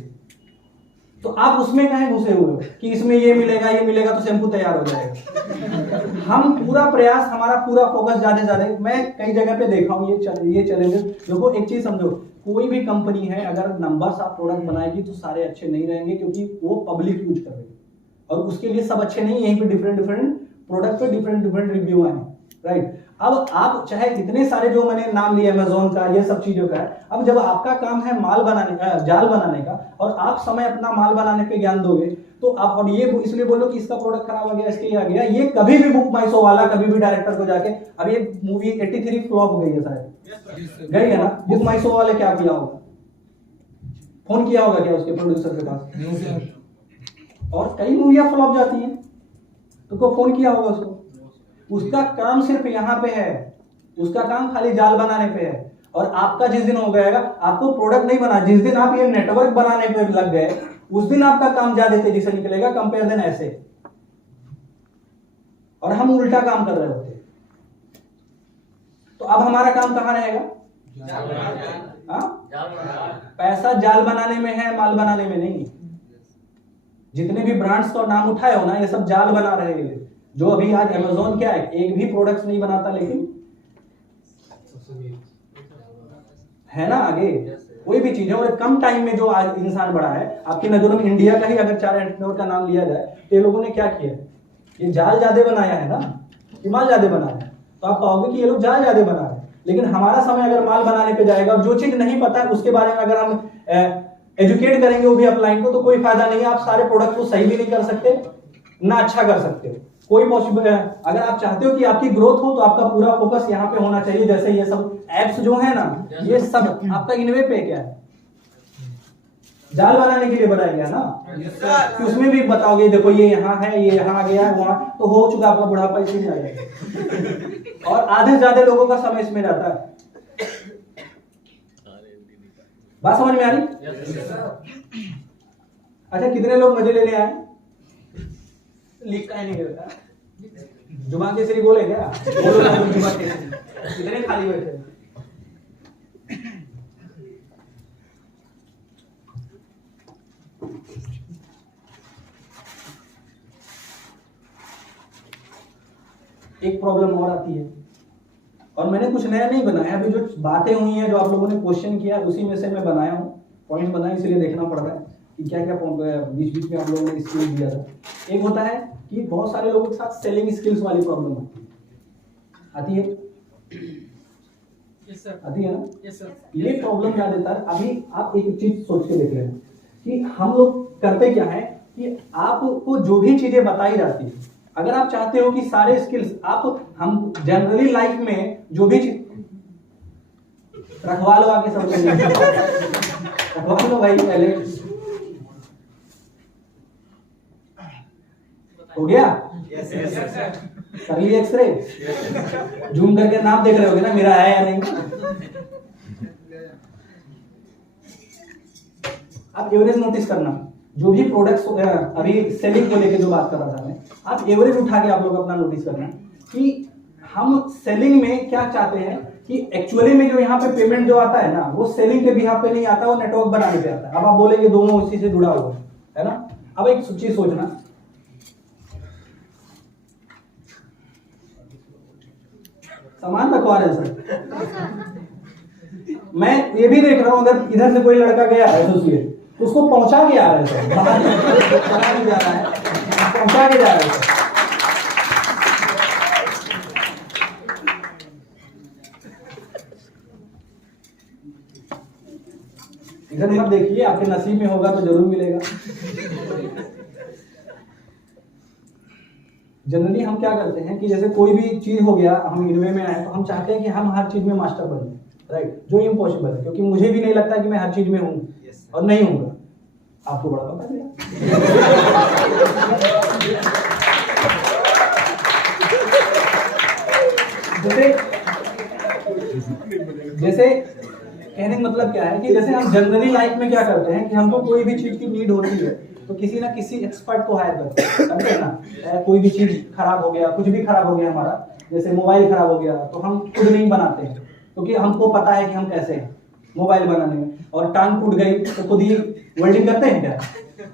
तो आप उसमें कहीं घुसे हुए हो कि इसमें ये मिलेगा तो शैम्पू तैयार हो जाएगा। हम पूरा प्रयास, हमारा पूरा फोकस ज्यादा, मैं कई जगह पे देखा हूँ ये चैलेंजेस। देखो एक चीज समझो, कोई भी कंपनी है अगर नंबर्स आप प्रोडक्ट बनाएगी तो सारे अच्छे नहीं रहेंगे, क्योंकि वो पब्लिक यूज कर रही है और उसके लिए सब अच्छे नहीं। यहीं पे डिफरेंट प्रोडक्ट पे डिफरेंट रिव्यू आए, राइट। अब आप चाहे इतने सारे जो मैंने नाम लिए अमेजोन का, ये सब चीजों का है, अब जब आपका काम है माल बनाने का, जाल बनाने का, और आप समय अपना माल बनाने पे ज्ञान दोगे तो आप, और ये इसलिए बोलो कि इसका प्रोडक्ट खराब हो गया, इसके ये आ गया, ये कभी भी बुक माई शो वाला कभी भी डायरेक्टर को जाके, अब ये मूवी 83 फ्लॉप हो गई है शायद, गई है ना, बुक माई शो वाले क्या किया होगा, फोन किया होगा क्या उसके प्रोड्यूसर के पास, और कई मूवियां फ्लॉप जाती हैं तो को फोन किया होगा उसको। उसका काम सिर्फ यहाँ पे है, उसका काम खाली जाल बनाने पे है। और आपका जिस दिन हो गएगा, आपको प्रोडक्ट नहीं बना, जिस दिन आप ये नेटवर्क बनाने पे लग गए, उस दिन आपका काम ज्यादा तेजी से निकलेगा कंपेयर देन ऐसे। और हम उल्टा काम कर रहे होते, तो अब हमारा काम कहां रहेगा? पैसा जाल बनाने में है, माल बनाने में नहीं। जितने भी ब्रांड्स का नाम उठाए हो ना, ये सब जाल बना रहे हैं। जो अभी आज अमेजोन क्या है, एक भी प्रोडक्ट्स नहीं बनाता, लेकिन है ना आगे कोई भी चीज है। और कम टाइम में जो आज इंसान बढ़ा है, आपकी नजरों में इंडिया का ही अगर 4 एंटरप्रेन्योर का नाम लिया जाए तो ये लोगों ने क्या किया, ये जाल ज्यादा बनाया है ना, ये माल ज्यादा बनाया है। तो आप कहोगे कि ये लोग जाल ज्यादा बना रहे हैं, लेकिन हमारा समय अगर माल बनाने पे जाएगा और जो चीज नहीं पता है उसके बारे में अगर हम एजुकेट करेंगे वो भी अपलाइन को, तो कोई फायदा नहीं है। आप सारे प्रोडक्ट को सही भी नहीं कर सकते ना अच्छा कर सकते हो, कोई पॉसिबल है। अगर आप चाहते हो कि आपकी ग्रोथ हो तो आपका पूरा फोकस यहाँ पे होना चाहिए। जैसे ये सब एप्स जो है ना, ये सब आपका इनवे पे क्या है, जाल बनाने के लिए बनाया गया ना, कि उसमें भी बताओगे देखो ये यहाँ है, ये यहाँ गया है, वहां तो हो चुका आपका बुढ़ापा, इसी में आ जाएगा। और आधे से ज्यादा लोगों का समय इसमें जाता है। बात समझ में आ रही? अच्छा, कितने लोग मजे लेने आए? लिख का नहीं करता, जुमा केसरी बोले क्या? बोलो ना जुमा केसरी। कितने खाली बैठे? एक प्रॉब्लम और आती है, और मैंने कुछ नया नहीं बनाया, अभी जो बातें हुई हैं, जो आप लोगों ने क्वेश्चन किया, उसी में से मैं बनाया हूँ, पॉइंट बनाया, इसलिए देखना पड़ रहा है कि क्या क्या बीच बीच में आप लोगों ने स्किल दिया था। एक होता है कि बहुत सारे लोगों के साथ सेलिंग स्किल्स वाली प्रॉब्लम आती है। Yes, sir. आती है ना? Yes, sir. ये प्रॉब्लम ज्यादातर, अभी आप एक चीज सोच के देख लें कि हम लोग करते क्या है कि आपको जो भी चीजें बताई जाती है, अगर आप चाहते हो कि सारे स्किल्स हम जनरली लाइफ में जो भी रखवा लो आके सब रखवा लो भाई, पहले हो गया? कर लिए एक्सरे? जूम करके नाम देख रहे होगे ना मेरा है या नहीं। आप एवरेज नोटिस करना, जो भी प्रोडक्ट्स अभी सेलिंग को लेके जो बात कर रहा था मैं, आप एवरेज उठा के आप लोग अपना नोटिस करना कि हम सेलिंग में क्या चाहते हैं कि एक्चुअली में जो यहाँ पे पेमेंट जो आता है ना, वो सेलिंग के बिहाफ पे नहीं आता, वो नेटवर्क बनाने पे आता है। अब आप बोलेंगे दोनों इसी से जुड़ा हुआ है ना। अब एक चीज सोचना, सामान रखवा रहे सर, मैं ये भी देख रहा हूं अगर इधर से कोई लड़का गया है एसोसिएट, तो उसको पहुंचा के आ रहा है सर, बाहर चला नहीं जा रहा है, पहुंचा के जा रहा है सर। इधर मत देखिए, आपके नसीब में होगा तो जरूर मिलेगा। जनरली हम क्या करते हैं कि जैसे कोई भी चीज हो गया, हम इनवे में आए तो हम चाहते हैं कि हम हर चीज में मास्टर बन जाए, राइट, जो इम्पॉसिबल है, क्योंकि मुझे भी नहीं लगता कि मैं हर चीज में हूँ और नहीं हूँगा। आपको बड़ा पता है। जैसे कहने का मतलब क्या है कि जैसे हम जनरली लाइफ में क्या करते हैं कि हमको कोई भी चीज की नीड होती है तो किसी ना किसी एक्सपर्ट को हायर करते हैं, समझे ना। कोई भी चीज खराब हो गया, कुछ भी खराब हो गया हमारा, जैसे मोबाइल खराब हो गया तो हम खुद नहीं बनाते हैं, क्योंकि हमको पता है कि हम कैसे हैं मोबाइल बनाने में। और टांग टूट गई तो खुद ही वेल्डिंग करते हैं क्या?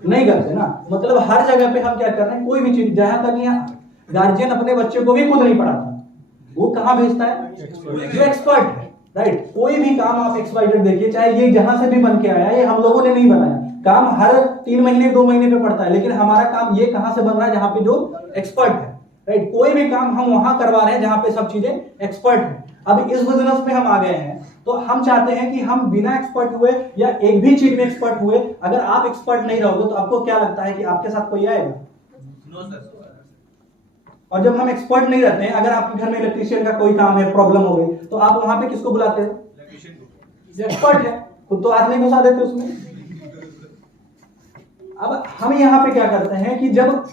नहीं करते ना। मतलब हर जगह पे हम क्या कर रहे हैं, कोई भी चीज, जहां तक यहाँ गार्जियन अपने बच्चे को भी खुद नहीं पढ़ाता, वो कहाँ भेजता है? जो एक्सपर्ट है, राइट। कोई भी काम आप एक्सपर्ट देखिए, चाहे ये जहां से भी बन के आया, ये हम लोगों ने नहीं बनाया, काम हर 3 महीने 2 महीने पे पड़ता है, लेकिन हमारा काम ये कहां से बन रहा है? जहां पे जो एक्सपर्ट है, राइट। कोई भी काम हम वहां करवा रहे हैं जहां पे सब चीजें एक्सपर्ट है। अब इस बिजनेस में हम आ गए हैं तो हम चाहते हैं कि हम बिना एक्सपर्ट हुए या एक भी चीज में एक्सपर्ट हुए, अगर आप एक्सपर्ट नहीं रहोगे तो आपको क्या लगता है कि आपके साथ कोई आएगा? No sir. और जब हम एक्सपर्ट नहीं रहते हैं, अगर आपके घर में इलेक्ट्रिशियन का कोई काम है, प्रॉब्लम हो गई, तो आप वहां पे किसको बुलाते हो? एक्सपर्ट है, खुद तो हाथ नहीं घुसा देते उसमें। अब हम यहाँ पे क्या करते हैं कि जब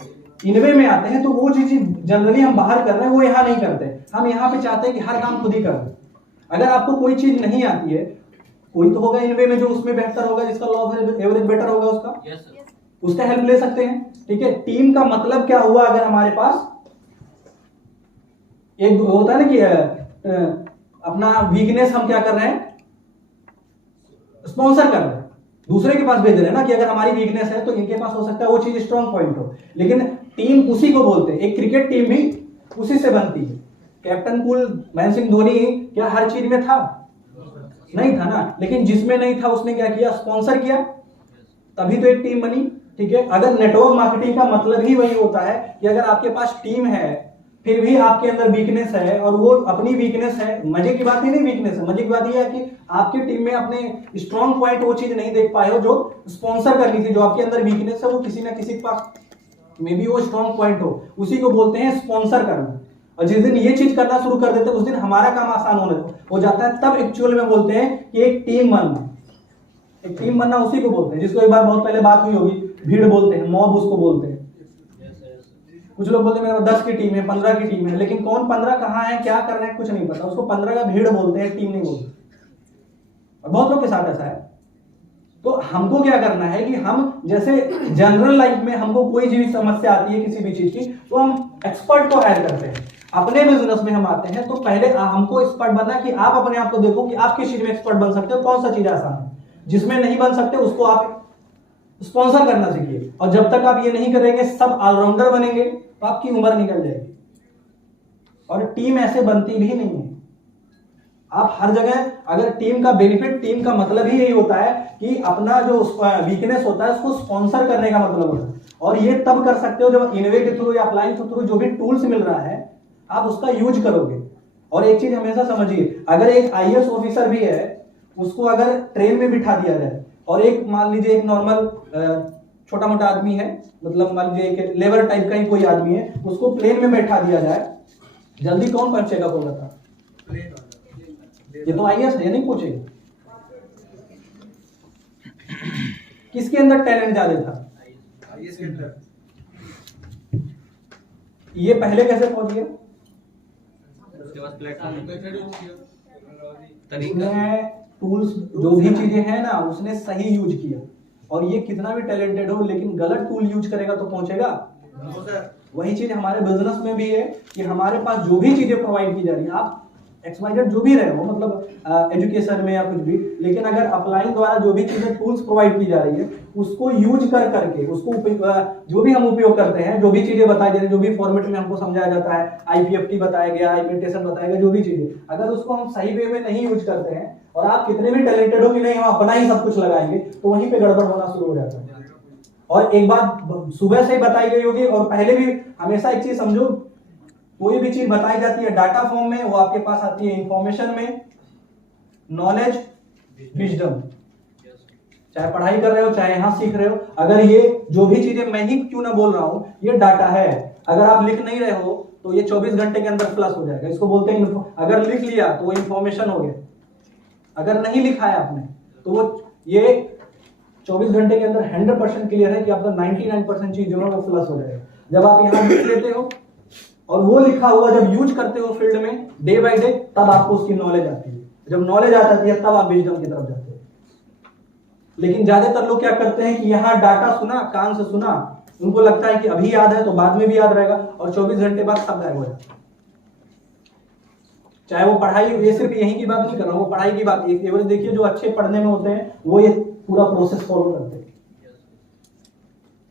इनवे में आते हैं तो वो चीज जनरली हम बाहर कर रहे हैं वो यहाँ नहीं करते। हम यहाँ पे चाहते हैं कि हर काम खुद ही करें। अगर आपको कोई चीज नहीं आती है, कोई तो होगा इनवे में जो उसमें बेहतर होगा, जिसका लॉ ऑफ एवरेज बेटर होगा, उसका हेल्प ले सकते हैं, ठीक है। टीम का मतलब क्या हुआ? अगर हमारे पास एक होता है ना कि अपना वीकनेस हम क्या कर रहे हैं, स्पॉन्सर कर रहे हैं, दूसरे के पास भेज रहे हैं ना, कि अगर हमारी वीकनेस है तो इनके पास हो सकता है वो चीज स्ट्रॉन्ग पॉइंट हो। लेकिन टीम उसी को बोलते हैं, एक क्रिकेट टीम भी उसी से बनती है। कैप्टन कूल महेंद्र सिंह धोनी क्या हर चीज में था? नहीं था ना। लेकिन जिसमें नहीं था उसने क्या किया? स्पॉन्सर किया, तभी तो एक टीम बनी, ठीक है। अगर नेटवर्क मार्केटिंग का मतलब ही वही होता है कि अगर आपके पास टीम है फिर भी आपके अंदर वीकनेस है और वो अपनी वीकनेस है, मजे की बात ही नहीं वीकनेस है, मजे की बात ये है कि आपकी टीम में अपने स्ट्रॉन्ग पॉइंट वो चीज नहीं देख पाए हो जो स्पॉन्सर करनी थी, जो आपके अंदर वीकनेस है वो किसी ना किसी के पास में भी वो स्ट्रॉन्ग पॉइंट हो, उसी को बोलते हैं स्पॉन्सर करना। और जिस दिन ये चीज करना शुरू कर देते हैं उस दिन हमारा काम आसान हो जाता है। तब एक्चुअल में बोलते हैं कि एक टीम बनना। एक टीम बनना उसी को बोलते हैं जिसको एक बार बहुत पहले बात हुई होगी, भीड़ बोलते हैं, मॉब उसको बोलते हैं। कुछ लोग बोलते हैं मेरे 10 की टीम है, 15 की टीम है, लेकिन कौन 15 कहाँ है, क्या कर रहे हैं, कुछ नहीं पता। उसको 15 का भीड़ बोलते हैं, टीम नहीं बोलते। और बहुत लोग के साथ ऐसा है। तो हमको क्या करना है कि हम जैसे जनरल लाइफ में हमको कोई भी समस्या आती है किसी भी चीज की, तो हम एक्सपर्ट को हायर करते हैं। अपने बिजनेस में हम आते हैं तो पहले हमको एक्सपर्ट बनना है कि आप अपने आप को देखो कि आप किस चीज में एक्सपर्ट बन सकते हो, कौन सा चीज आसान है। जिसमें नहीं बन सकते उसको आप स्पॉन्सर करना सीखिए। और जब तक आप ये नहीं करेंगे, सब ऑलराउंडर बनेंगे, तो आपकी उम्र निकल जाएगी। और टीम ऐसे बनती भी नहीं है। आप हर जगह अगर टीम का बेनिफिट, टीम का मतलब ही यही होता है कि अपना जो वीकनेस होता है उसको स्पॉन्सर करने का मतलब होता है। और ये तब कर सकते हो जब इनोवे के थ्रू या अप्लाइंग के थ्रू जो भी टूल्स मिल रहा है आप उसका यूज करोगे। और एक चीज हमेशा समझिए, अगर एक आईएएस ऑफिसर भी है उसको अगर ट्रेन में बिठा दिया जाए और एक मान लीजिए एक नॉर्मल छोटा मोटा आदमी है, मतलब मान लीजिए एक लेबर टाइप का ही कोई आदमी है, उसको प्लेन में बैठा दिया जाए, जल्दी कौन पहुंचेगा कोलकाता? ये तो आईएएस है, नहीं पूछेगा। किसके अंदर टैलेंट ज्यादा था? आईएएस के अंदर। ये पहले कैसे पहुंच गया? उसके बाद प्लेटफॉर्म टूल्स जो भी चीजें हैं ना उसने सही यूज किया। और ये कितना भी टैलेंटेड हो लेकिन गलत टूल यूज करेगा तो पहुंचेगा। वही चीज हमारे बिजनेस में भी है कि हमारे पास जो भी चीजें प्रोवाइड की जा रही है, आप एक्सवाइजेड जो भी रहे हो, मतलब एजुकेशन में या कुछ भी, लेकिन अगर अप्लाइंग द्वारा जो भी चीजें टूल्स प्रोवाइड की जा रही है उसको यूज कर करके उसको जो भी हम उपयोग करते हैं, जो भी चीजें बताई जा रही है, जो भी फॉर्मेट में हमको समझाया जाता है, आईपीएफटी बताया गया, इम्प्लीमेंटेशन बताया गया, जो भी चीजें, अगर उसको हम सही वे में नहीं यूज करते हैं और आप कितने भी टैलेंटेड हो कि नहीं हम अपना ही सब कुछ लगाएंगे, तो वहीं पे गड़बड़ होना शुरू हो जाता है। और एक बात सुबह से ही बताई गई होगी और पहले भी हमेशा एक चीज समझो, कोई भी चीज बताई जाती है डाटा फॉर्म में, वो आपके पास आती है इंफॉर्मेशन में, नॉलेज, विजडम। चाहे पढ़ाई कर रहे हो चाहे यहाँ सीख रहे हो, अगर ये जो भी चीजें मैं ही क्यों ना बोल रहा हूँ, ये डाटा है। अगर आप लिख नहीं रहे हो तो ये 24 घंटे के अंदर फ्लश हो जाएगा। इसको बोलते हैं अगर लिख लिया तो वो इंफॉर्मेशन हो गया, अगर नहीं लिखा है आपने तो वो ये 24 घंटे के अंदर 100% क्लियर है कि आपका 99% चीज जो है वो फ्लश हो जाएगा। जब आप यहाँ लिख लेते हो और वो लिखा हुआ जब यूज करते हो फील्ड में डे बाय डे, तब आपको उसकी नॉलेज आती है। जब नॉलेज आ जाती है तब आप विजडम की तरफ जाते हो। लेकिन ज्यादातर लोग क्या करते हैं कि यहाँ डाटा सुना, कान से सुना, उनको लगता है कि अभी याद है तो बाद में भी याद रहेगा, और 24 घंटे बाद सब गायब हो जाता है। चाहे वो पढ़ाई, ये सिर्फ यहीं की बात नहीं कर रहा हूँ, वो पढ़ाई की बात। एवरेज देखिए जो अच्छे पढ़ने में होते हैं वो ये पूरा प्रोसेस फॉलो करते हैं।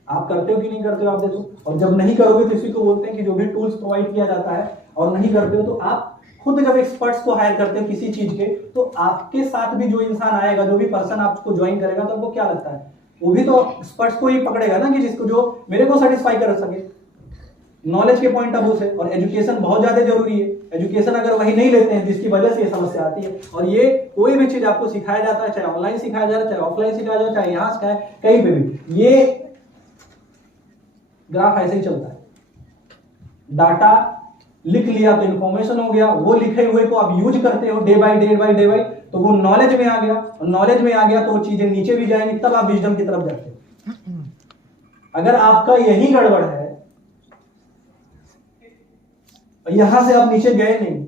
आप करते हो कि नहीं करते हो आप देखो। और जब नहीं करोगे तो इसी को बोलते हैं कि जो भी टूल्स प्रोवाइड किया जाता है और नहीं करते हो तो आप खुद जब एक्सपर्ट्स को हायर करते हो किसी चीज के, तो आपके साथ भी जो इंसान आएगा, जो भी पर्सन आपको ज्वाइन करेगा, तो आपको क्या लगता है वो भी तो एक्सपर्ट्स को ही पकड़ेगा ना, कि जिसको जो मेरे को सेटिस्फाई कर सके नॉलेज के पॉइंट ऑफ व्यू से। और एजुकेशन बहुत ज्यादा जरूरी है। एजुकेशन अगर वही नहीं लेते हैं जिसकी वजह से ये समस्या आती है। और ये कोई भी चीज आपको सिखाया जाता है, चाहे ऑनलाइन सिखाया जा रहा है, चाहे ऑफलाइन सिखाया जा रहा है, चाहे यहाँ सिखाया, कहीं पे भी ये ग्राफ ऐसे ही चलता है। डाटा लिख लिया तो इंफॉर्मेशन हो गया, वो लिखे हुए को आप यूज करते हो day by day by day by, तो वो नॉलेज में आ गया, और नॉलेज में आ गया तो वो चीजें नीचे भी जाएंगी, तब आप विजडम की तरफ जाते हो। अगर आपका यही गड़बड़ है, यहां से आप नीचे गए नहीं,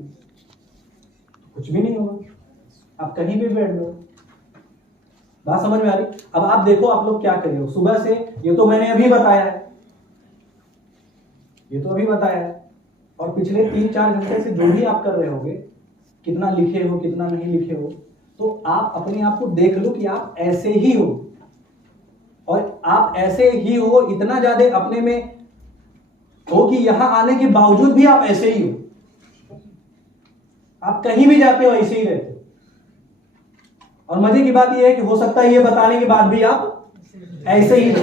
कुछ भी नहीं होगा, आप कहीं भी बैठ लो। बात समझ में आ रही? अब आप देखो आप लोग क्या कर रहे हो सुबह से। ये तो मैंने अभी बताया है, ये तो अभी बताया है, और पिछले 3-4 घंटे से जो भी आप कर रहे होगे, कितना लिखे हो कितना नहीं लिखे हो, तो आप अपने आप को देख लो कि आप ऐसे ही हो। और आप ऐसे ही हो, इतना ज्यादा अपने में हो कि यहां आने के बावजूद भी आप ऐसे ही हो। आप कहीं भी जाते हो ऐसे ही रहते हो। और मजे की बात यह है कि हो सकता है ये बताने के बाद भी आप ऐसे ही हो।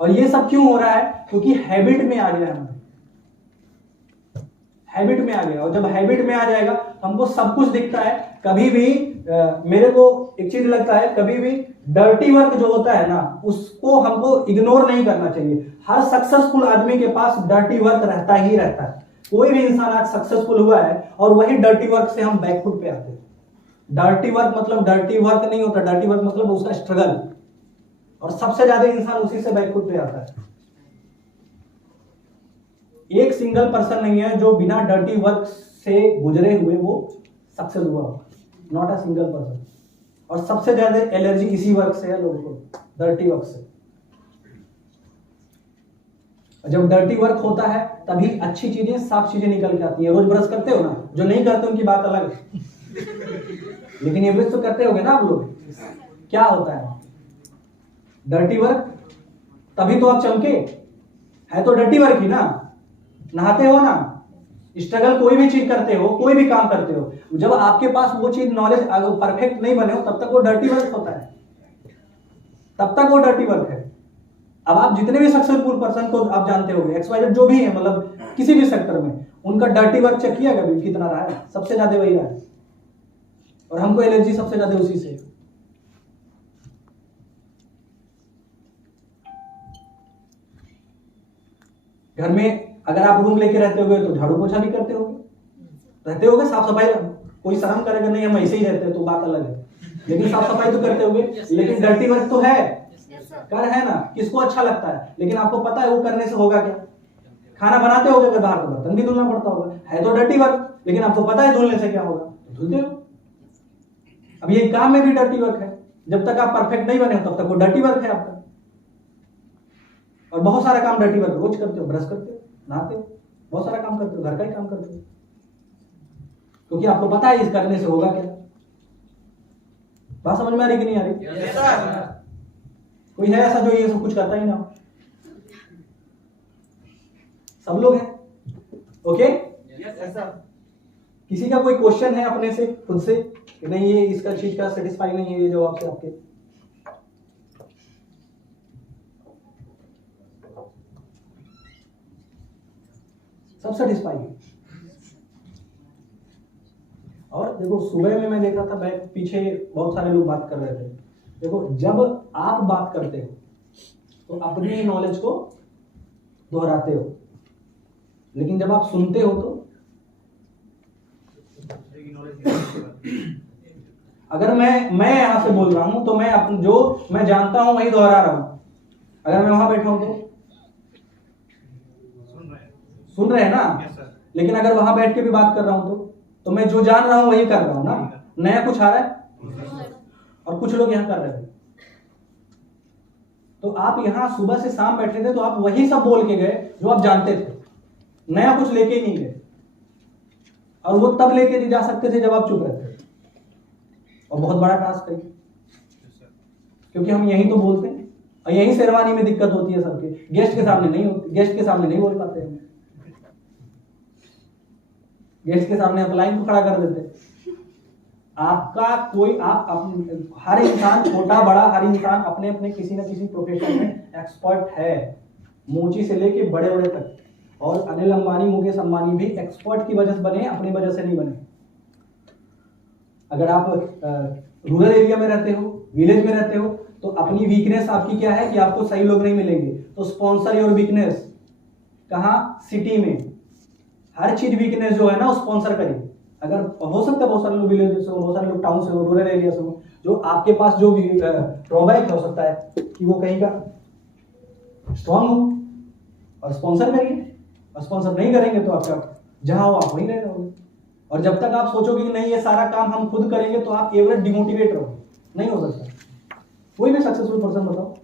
और ये सब क्यों हो रहा है? क्योंकि हैबिट में आ गया है, हैबिट में आ गया। और जब हैबिट में आ जाएगा हमको सब कुछ दिखता है। कभी भी मेरे को एक चीज लगता है, कभी भी डर्टी वर्क जो होता है ना, उसको हमको इग्नोर नहीं करना चाहिए। हर सक्सेसफुल आदमी के पास डर्टी वर्क रहता ही रहता है। कोई भी इंसान आज सक्सेसफुल हुआ है और वही डर्टी वर्क से हम बैकफुट पे आते हैं। डर्टी वर्क मतलब डर्टी वर्क नहीं होता, डर्टी वर्क मतलब उसका स्ट्रगल, और सबसे ज्यादा इंसान उसी से बैकफुट पे आता है। एक सिंगल पर्सन नहीं है जो बिना डर्टी वर्क से गुजरे हुए वो सक्सेस हुआ होगा, नॉट अ सिंगल पर्सन। और सबसे ज्यादा एलर्जी इसी वर्क से है लोगों को, डर्टी वर्क से। जब डर्टी वर्क होता है तभी अच्छी चीजें, साफ चीजें निकल के आती है। रोज ब्रश करते हो ना, जो नहीं करते उनकी बात अलग है, लेकिन ये ब्रश तो करते होगे ना आप लोग। क्या होता है डर्टी वर्क? तभी तो आप चमके, है तो डर्टी वर्क ही ना। नहाते हो ना, स्ट्रगल कोई भी चीज करते हो, कोई भी काम करते हो, जब आपके पास वो चीज नॉलेज परफेक्ट नहीं बने हो तब तक वो डर्टी वर्क होता है, तब तक वो डर्टी वर्क है। अब आप जितने भी सक्सेसफुल पर्सन को आप जानते होंगे, XYZ जो भी है, मतलब किसी भी सेक्टर में, उनका डर्टी वर्क चेक किया कभी कितना रहा है? सबसे ज्यादा वही रहा है। और हमको एलर्जी सबसे ज्यादा उसी से। घर में अगर आप रूम लेके रहते होगे तो झाड़ू पोछा भी करते होगे, साफ सफाई। कोई शर्म करेगा नहीं हम ऐसे ही रहते हैं तो बात अलग है, लेकिन साफ सफाई तो करते होगे। लेकिन डर्टी वर्क तो है, कर है ना, किसको अच्छा लगता है? लेकिन आपको पता है वो करने से होगा क्या? खाना बनाते होगे अगर बाहर, तो बर्तन भी धुलना पड़ता होगा, है तो डर्टी वर्क, लेकिन आपको पता है धुलने से क्या होगा, तो धुलते हो। अब ये काम में भी डर्टी वर्क है। जब तक आप परफेक्ट नहीं बने हो तब तक वो डर्टी वर्क है आपका। और बहुत सारा काम डर्टी वर्क रोज करते हो, ब्रश करते हो, नहाते हो, बहुत सारा काम करते हो, घर का ही काम करते हो, क्योंकि आपको पता है इस करने से होगा क्या। बात समझ में आ रही कि नहीं आ रही? yes, कोई है ऐसा जो ये सब कुछ करता ही ना हो? सब लोग हैं? ओके yes, किसी का कोई क्वेश्चन है अपने से, खुद से, कि नहीं ये इसका चीज का सेटिस्फाई नहीं है ये जवाब से आपके? सब सेटिस्फाई है। और देखो सुबह में मैं देखा था बैक पीछे बहुत सारे लोग बात कर रहे थे। देखो जब आप बात करते हो तो अपनी नॉलेज को दोहराते हो, लेकिन जब आप सुनते हो तो अगर मैं यहां से बोल रहा हूं तो मैं जो मैं जानता हूं वही दोहरा रहा हूं। अगर मैं वहां बैठा हूं तो सुन रहे हैं ना, लेकिन अगर वहां बैठ के भी बात कर रहा हूं तो मैं जो जान रहा हूं वही कर रहा हूं ना। नया कुछ आ रहा है और कुछ लोग यहां कर रहे हैं। तो आप यहां सुबह से शाम बैठे थे तो आप वही सब बोल के गए जो आप जानते थे, नया कुछ लेके ही नहीं गए। और वो तब लेके नहीं जा सकते थे जब आप चुप रहते थे। और बहुत बड़ा टास्क है, क्योंकि हम यही तो बोलते हैं और यही शेरवानी में दिक्कत होती है सबके। गेस्ट के सामने नहीं होती, गेस्ट के सामने नहीं बोल पाते हम। गेस्ट के सामने अपलाइन को खड़ा कर देते। आपका कोई हर इंसान, छोटा बड़ा हर इंसान अपने अपने किसी न किसी प्रोफेशन में एक्सपर्ट है, मोची से लेके बड़े बड़े तक। और अनिल अंबानी, मुकेश अंबानी भी एक्सपर्ट की वजह से बने, अपनी वजह से नहीं बने। अगर आप रूरल एरिया में रहते हो, विलेज में रहते हो, तो अपनी वीकनेस आपकी क्या है कि आपको सही लोग नहीं मिलेंगे। तो स्पॉन्सर योर वीकनेस। कहाँ? सिटी में। हर चीज वीकनेस जो है ना वो स्पॉन्सर करिए। अगर हो सकता है बहुत सारे लोग विलेज से हो, बहुत सारे लोग टाउन से हो, रूरल एरिया से हो, जो आपके पास जो ड्रॉबैक हो सकता है कि वो कहीं का स्ट्रांग हो, और स्पॉन्सर करिए। और स्पॉन्सर नहीं करेंगे तो आपका जहां हो आप वहीं रह रहोगे। और जब तक आप सोचोगे कि नहीं ये सारा काम हम खुद करेंगे तो आप एवरेज डिमोटिवेट रहोगे। नहीं हो सकता। कोई भी सक्सेसफुल पर्सन बताओ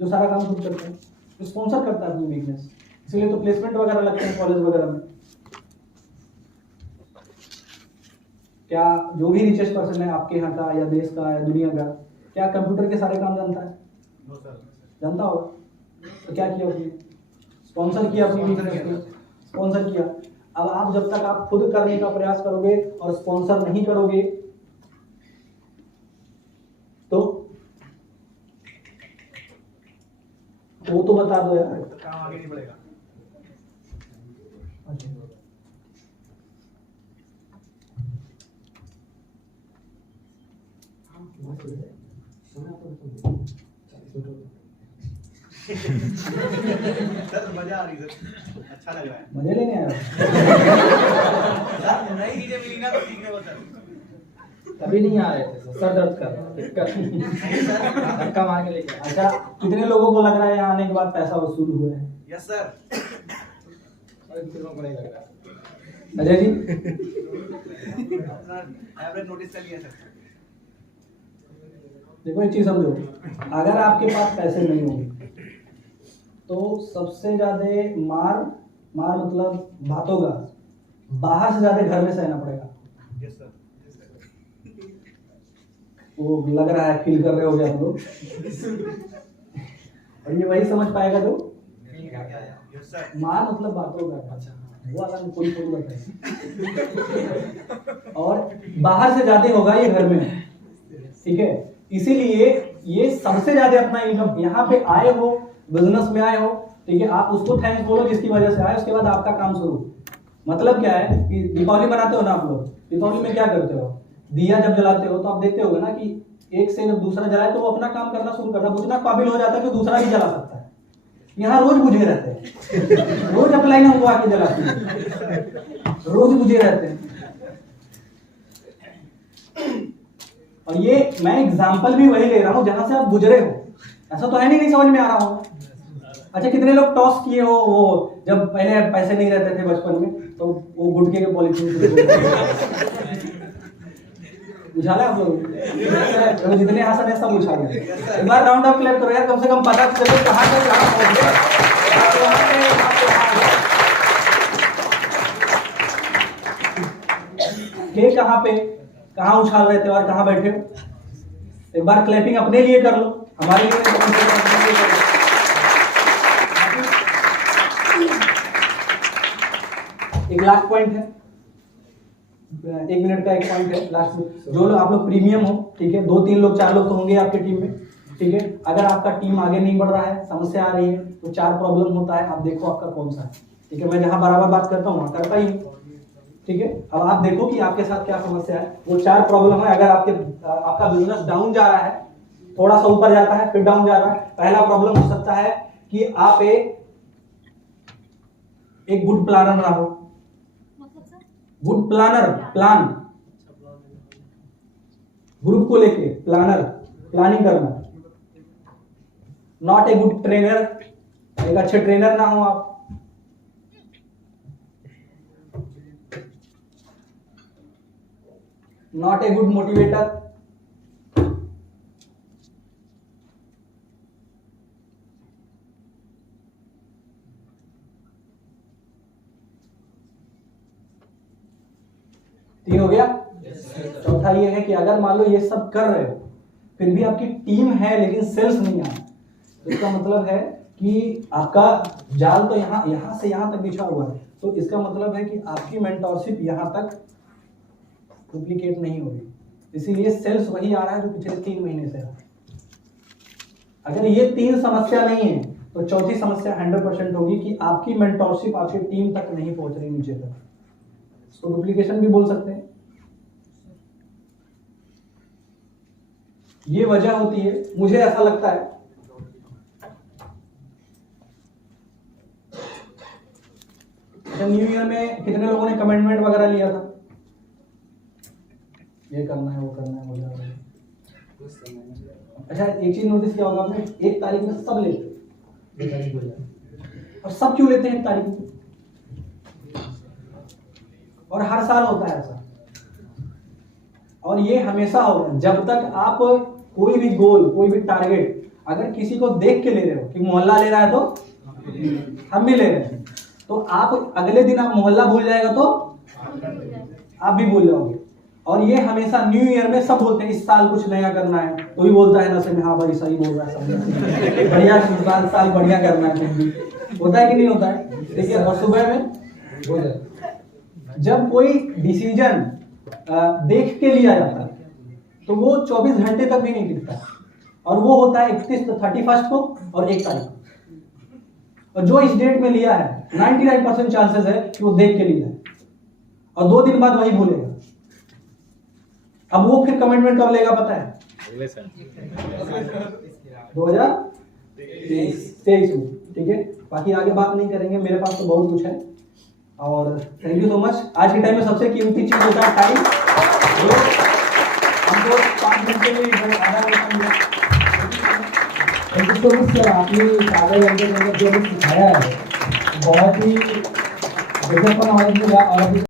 जो सारा काम खुद करता है, तो स्पॉन्सर करता है अपनी वीकनेस। इसलिए तो प्लेसमेंट वगैरह लगते हैं कॉलेज वगैरह में। क्या जो भी रिचेस्ट पर्सन है आपके यहाँ का या देश का या दुनिया का, क्या कंप्यूटर के सारे काम जानता है? जानता होगा। तो क्या किया उसने? स्पॉन्सर किया अपनी वीकनेस को, स्पॉन्सर किया। अब आप जब तक आप खुद करने का प्रयास करोगे और स्पॉन्सर नहीं करोगे तो वो तो बता दो यार, काम आगे नहीं बढ़ेगा। सर मजा आ रही है, अच्छा लग रहा है। मजे लेने आया सर नई चीजें मिली ना तो सीखने को सर। कभी नहीं आ रहे थे, सर दर्द कर धक्का मार के लेके। अच्छा, कितने लोगों को लग रहा है यहाँ आने के बाद पैसा वसूल हुआ है? Yes sir. को नहीं लग रहा। अजय जी अपना एवरेज नोटिस कर लिया सर। देखो एक चीज समझो, अगर आपके पास पैसे नहीं होंगे तो सबसे ज्यादा मार मतलब बातों का बाहर से ज्यादा घर में सहना पड़ेगा। Yes sir. वो लग रहा है, फील कर रहे हो आप लोग। और ये वही समझ पाएगा जो यस सर। मार मतलब बातों का। अच्छा, वो वाला कोई बताए। और बाहर से ज्यादा होगा ये घर में, ठीक है। इसीलिए ये सबसे ज्यादा अपना इनकम यहाँ पे आए हो, बिजनेस में आए हो, ठीक है, आप उसको थैंक्स बोलो जिसकी वजह से आए, उसके बाद आपका काम शुरू। मतलब क्या है कि दीपावली मनाते हो ना आप लोग, दीपावली में क्या करते हो? दिया जब जलाते हो तो आप देखते होगे ना कि एक से जब दूसरा जलाए तो वो अपना काम करना शुरू करता है, उतना काबिल हो जाता है कि दूसरा भी जला सकता है। यहाँ रोज बुझे रहते हैं, रोज अपलाइन हमको आके जलाते हैं, रोज बुझे रहते हैं। और ये मैं एग्जाम्पल भी वही ले रहा हूं जहां से आप गुजरे हो। ऐसा तो है नहीं समझ में आ रहा हो। अच्छा, कितने लोग टॉस किए हो वो जब पहले पैसे नहीं रहते थे बचपन में, तो वो गुटके के पॉलिथीन उछाला आप लोग? तो जितने आसान है सब उछाले। एक बार राउंड ऑफ क्लैप करो यार, कम से कम पता चले कहां से कहां पहुंच गए, कहां पे कहां उछाल रहे थे और कहां बैठे हो। एक बार क्लैपिंग अपने लिए कर लो, हमारे लिए नहीं। एक लास्ट पॉइंट है, 1 मिनट का एक पॉइंट है लास्ट में। जो लोग आप लोग प्रीमियम हो, ठीक है, 2 3 लोग 4 लोग तो होंगे आपके टीम में, ठीक है। अगर आपका टीम आगे नहीं बढ़ रहा है, समस्या आ रही है, तो 4 प्रॉब्लम होता है, आप देखो आपका कौन सा है, ठीक है। मैं जहां बराबर बात करता हूँ वहां करता ही, ठीक है, अब आप देखो कि आपके साथ क्या समस्या है। वो 4 प्रॉब्लम है। अगर आपका बिजनेस डाउन जा रहा है, थोड़ा सा ऊपर जाता है फिर डाउन जा रहा है। पहला प्रॉब्लम हो सकता है कि आप एक गुड प्लानर ना हो। गुड प्लानर, प्लान ग्रुप को लेके प्लानिंग करना। नॉट ए गुड ट्रेनर, एक अच्छे ट्रेनर ना हो आप। Not a good motivator. तीन हो गया। चौथा ये है कि अगर मान लो ये सब कर रहे हो फिर भी आपकी टीम है लेकिन सेल्स नहीं आ रहा, तो इसका मतलब है कि आपका जाल तो यहां से यहां तक बिछा हुआ है। तो इसका मतलब है कि आपकी मेंटरशिप यहां तक डुप्लीकेट नहीं हो रही, इसीलिए सेल्स वही आ रहा है जो पिछले 3 महीने से आ रहा है। अगर ये 3 समस्या नहीं है तो चौथी समस्या 100% होगी कि आपकी मेंटरशिप आपकी टीम तक नहीं पहुंच रही नीचे तक। तो डुप्लीकेशन भी बोल सकते हैं। ये वजह होती है, मुझे ऐसा लगता है। अच्छा, न्यू ईयर में कितने लोगों ने कमिटमेंट वगैरह लिया था? ये करना है, वो करना है, वगैरह। अच्छा, एक चीज नोटिस किया होगा आपने, 1 तारीख में सब लेते हैं। और सब क्यों लेते हैं 1 तारीख में? और हर साल होता है ऐसा, और ये हमेशा होगा। जब तक आप कोई भी गोल, कोई भी टारगेट अगर किसी को देख के ले रहे हो कि मोहल्ला ले रहा है तो हम भी ले रहे हैं, तो आप अगले दिन आप मोहल्ला भूल जाएगा तो आप भी भूल जाओगे। और ये हमेशा न्यू ईयर में सब बोलते हैं इस साल कुछ नया करना है, तो भी बोलता है नशे में, हाँ भाई सही बोल रहा है, सब बढ़िया, साल बढ़िया करना है। कुछ भी होता है कि नहीं होता है? देखिए, और सुबह में जब कोई डिसीजन देख के लिया जाता है तो वो 24 घंटे तक भी नहीं टिकता, और वो होता है 31 को और 1 तारीख को। और जो इस डेट में लिया है 99% चांसेस है कि वो देख के लिया है, और 2 दिन बाद वही भूलेगा। अब वो फिर कमिटमेंट कब लेगा पता है? 2023 में। ठीक है, बाकी आगे बात नहीं करेंगे, मेरे पास तो बहुत कुछ है। और थैंक यू सो मच। आज के टाइम में सबसे कीमती चीज होता है टाइम। हमको 5 घंटे में आधा घंटा मिला। Thank you so much sir, आपने आधे घंटे में जो हमें सिखाया है बहुत ही गजब का नॉलेज मिला। और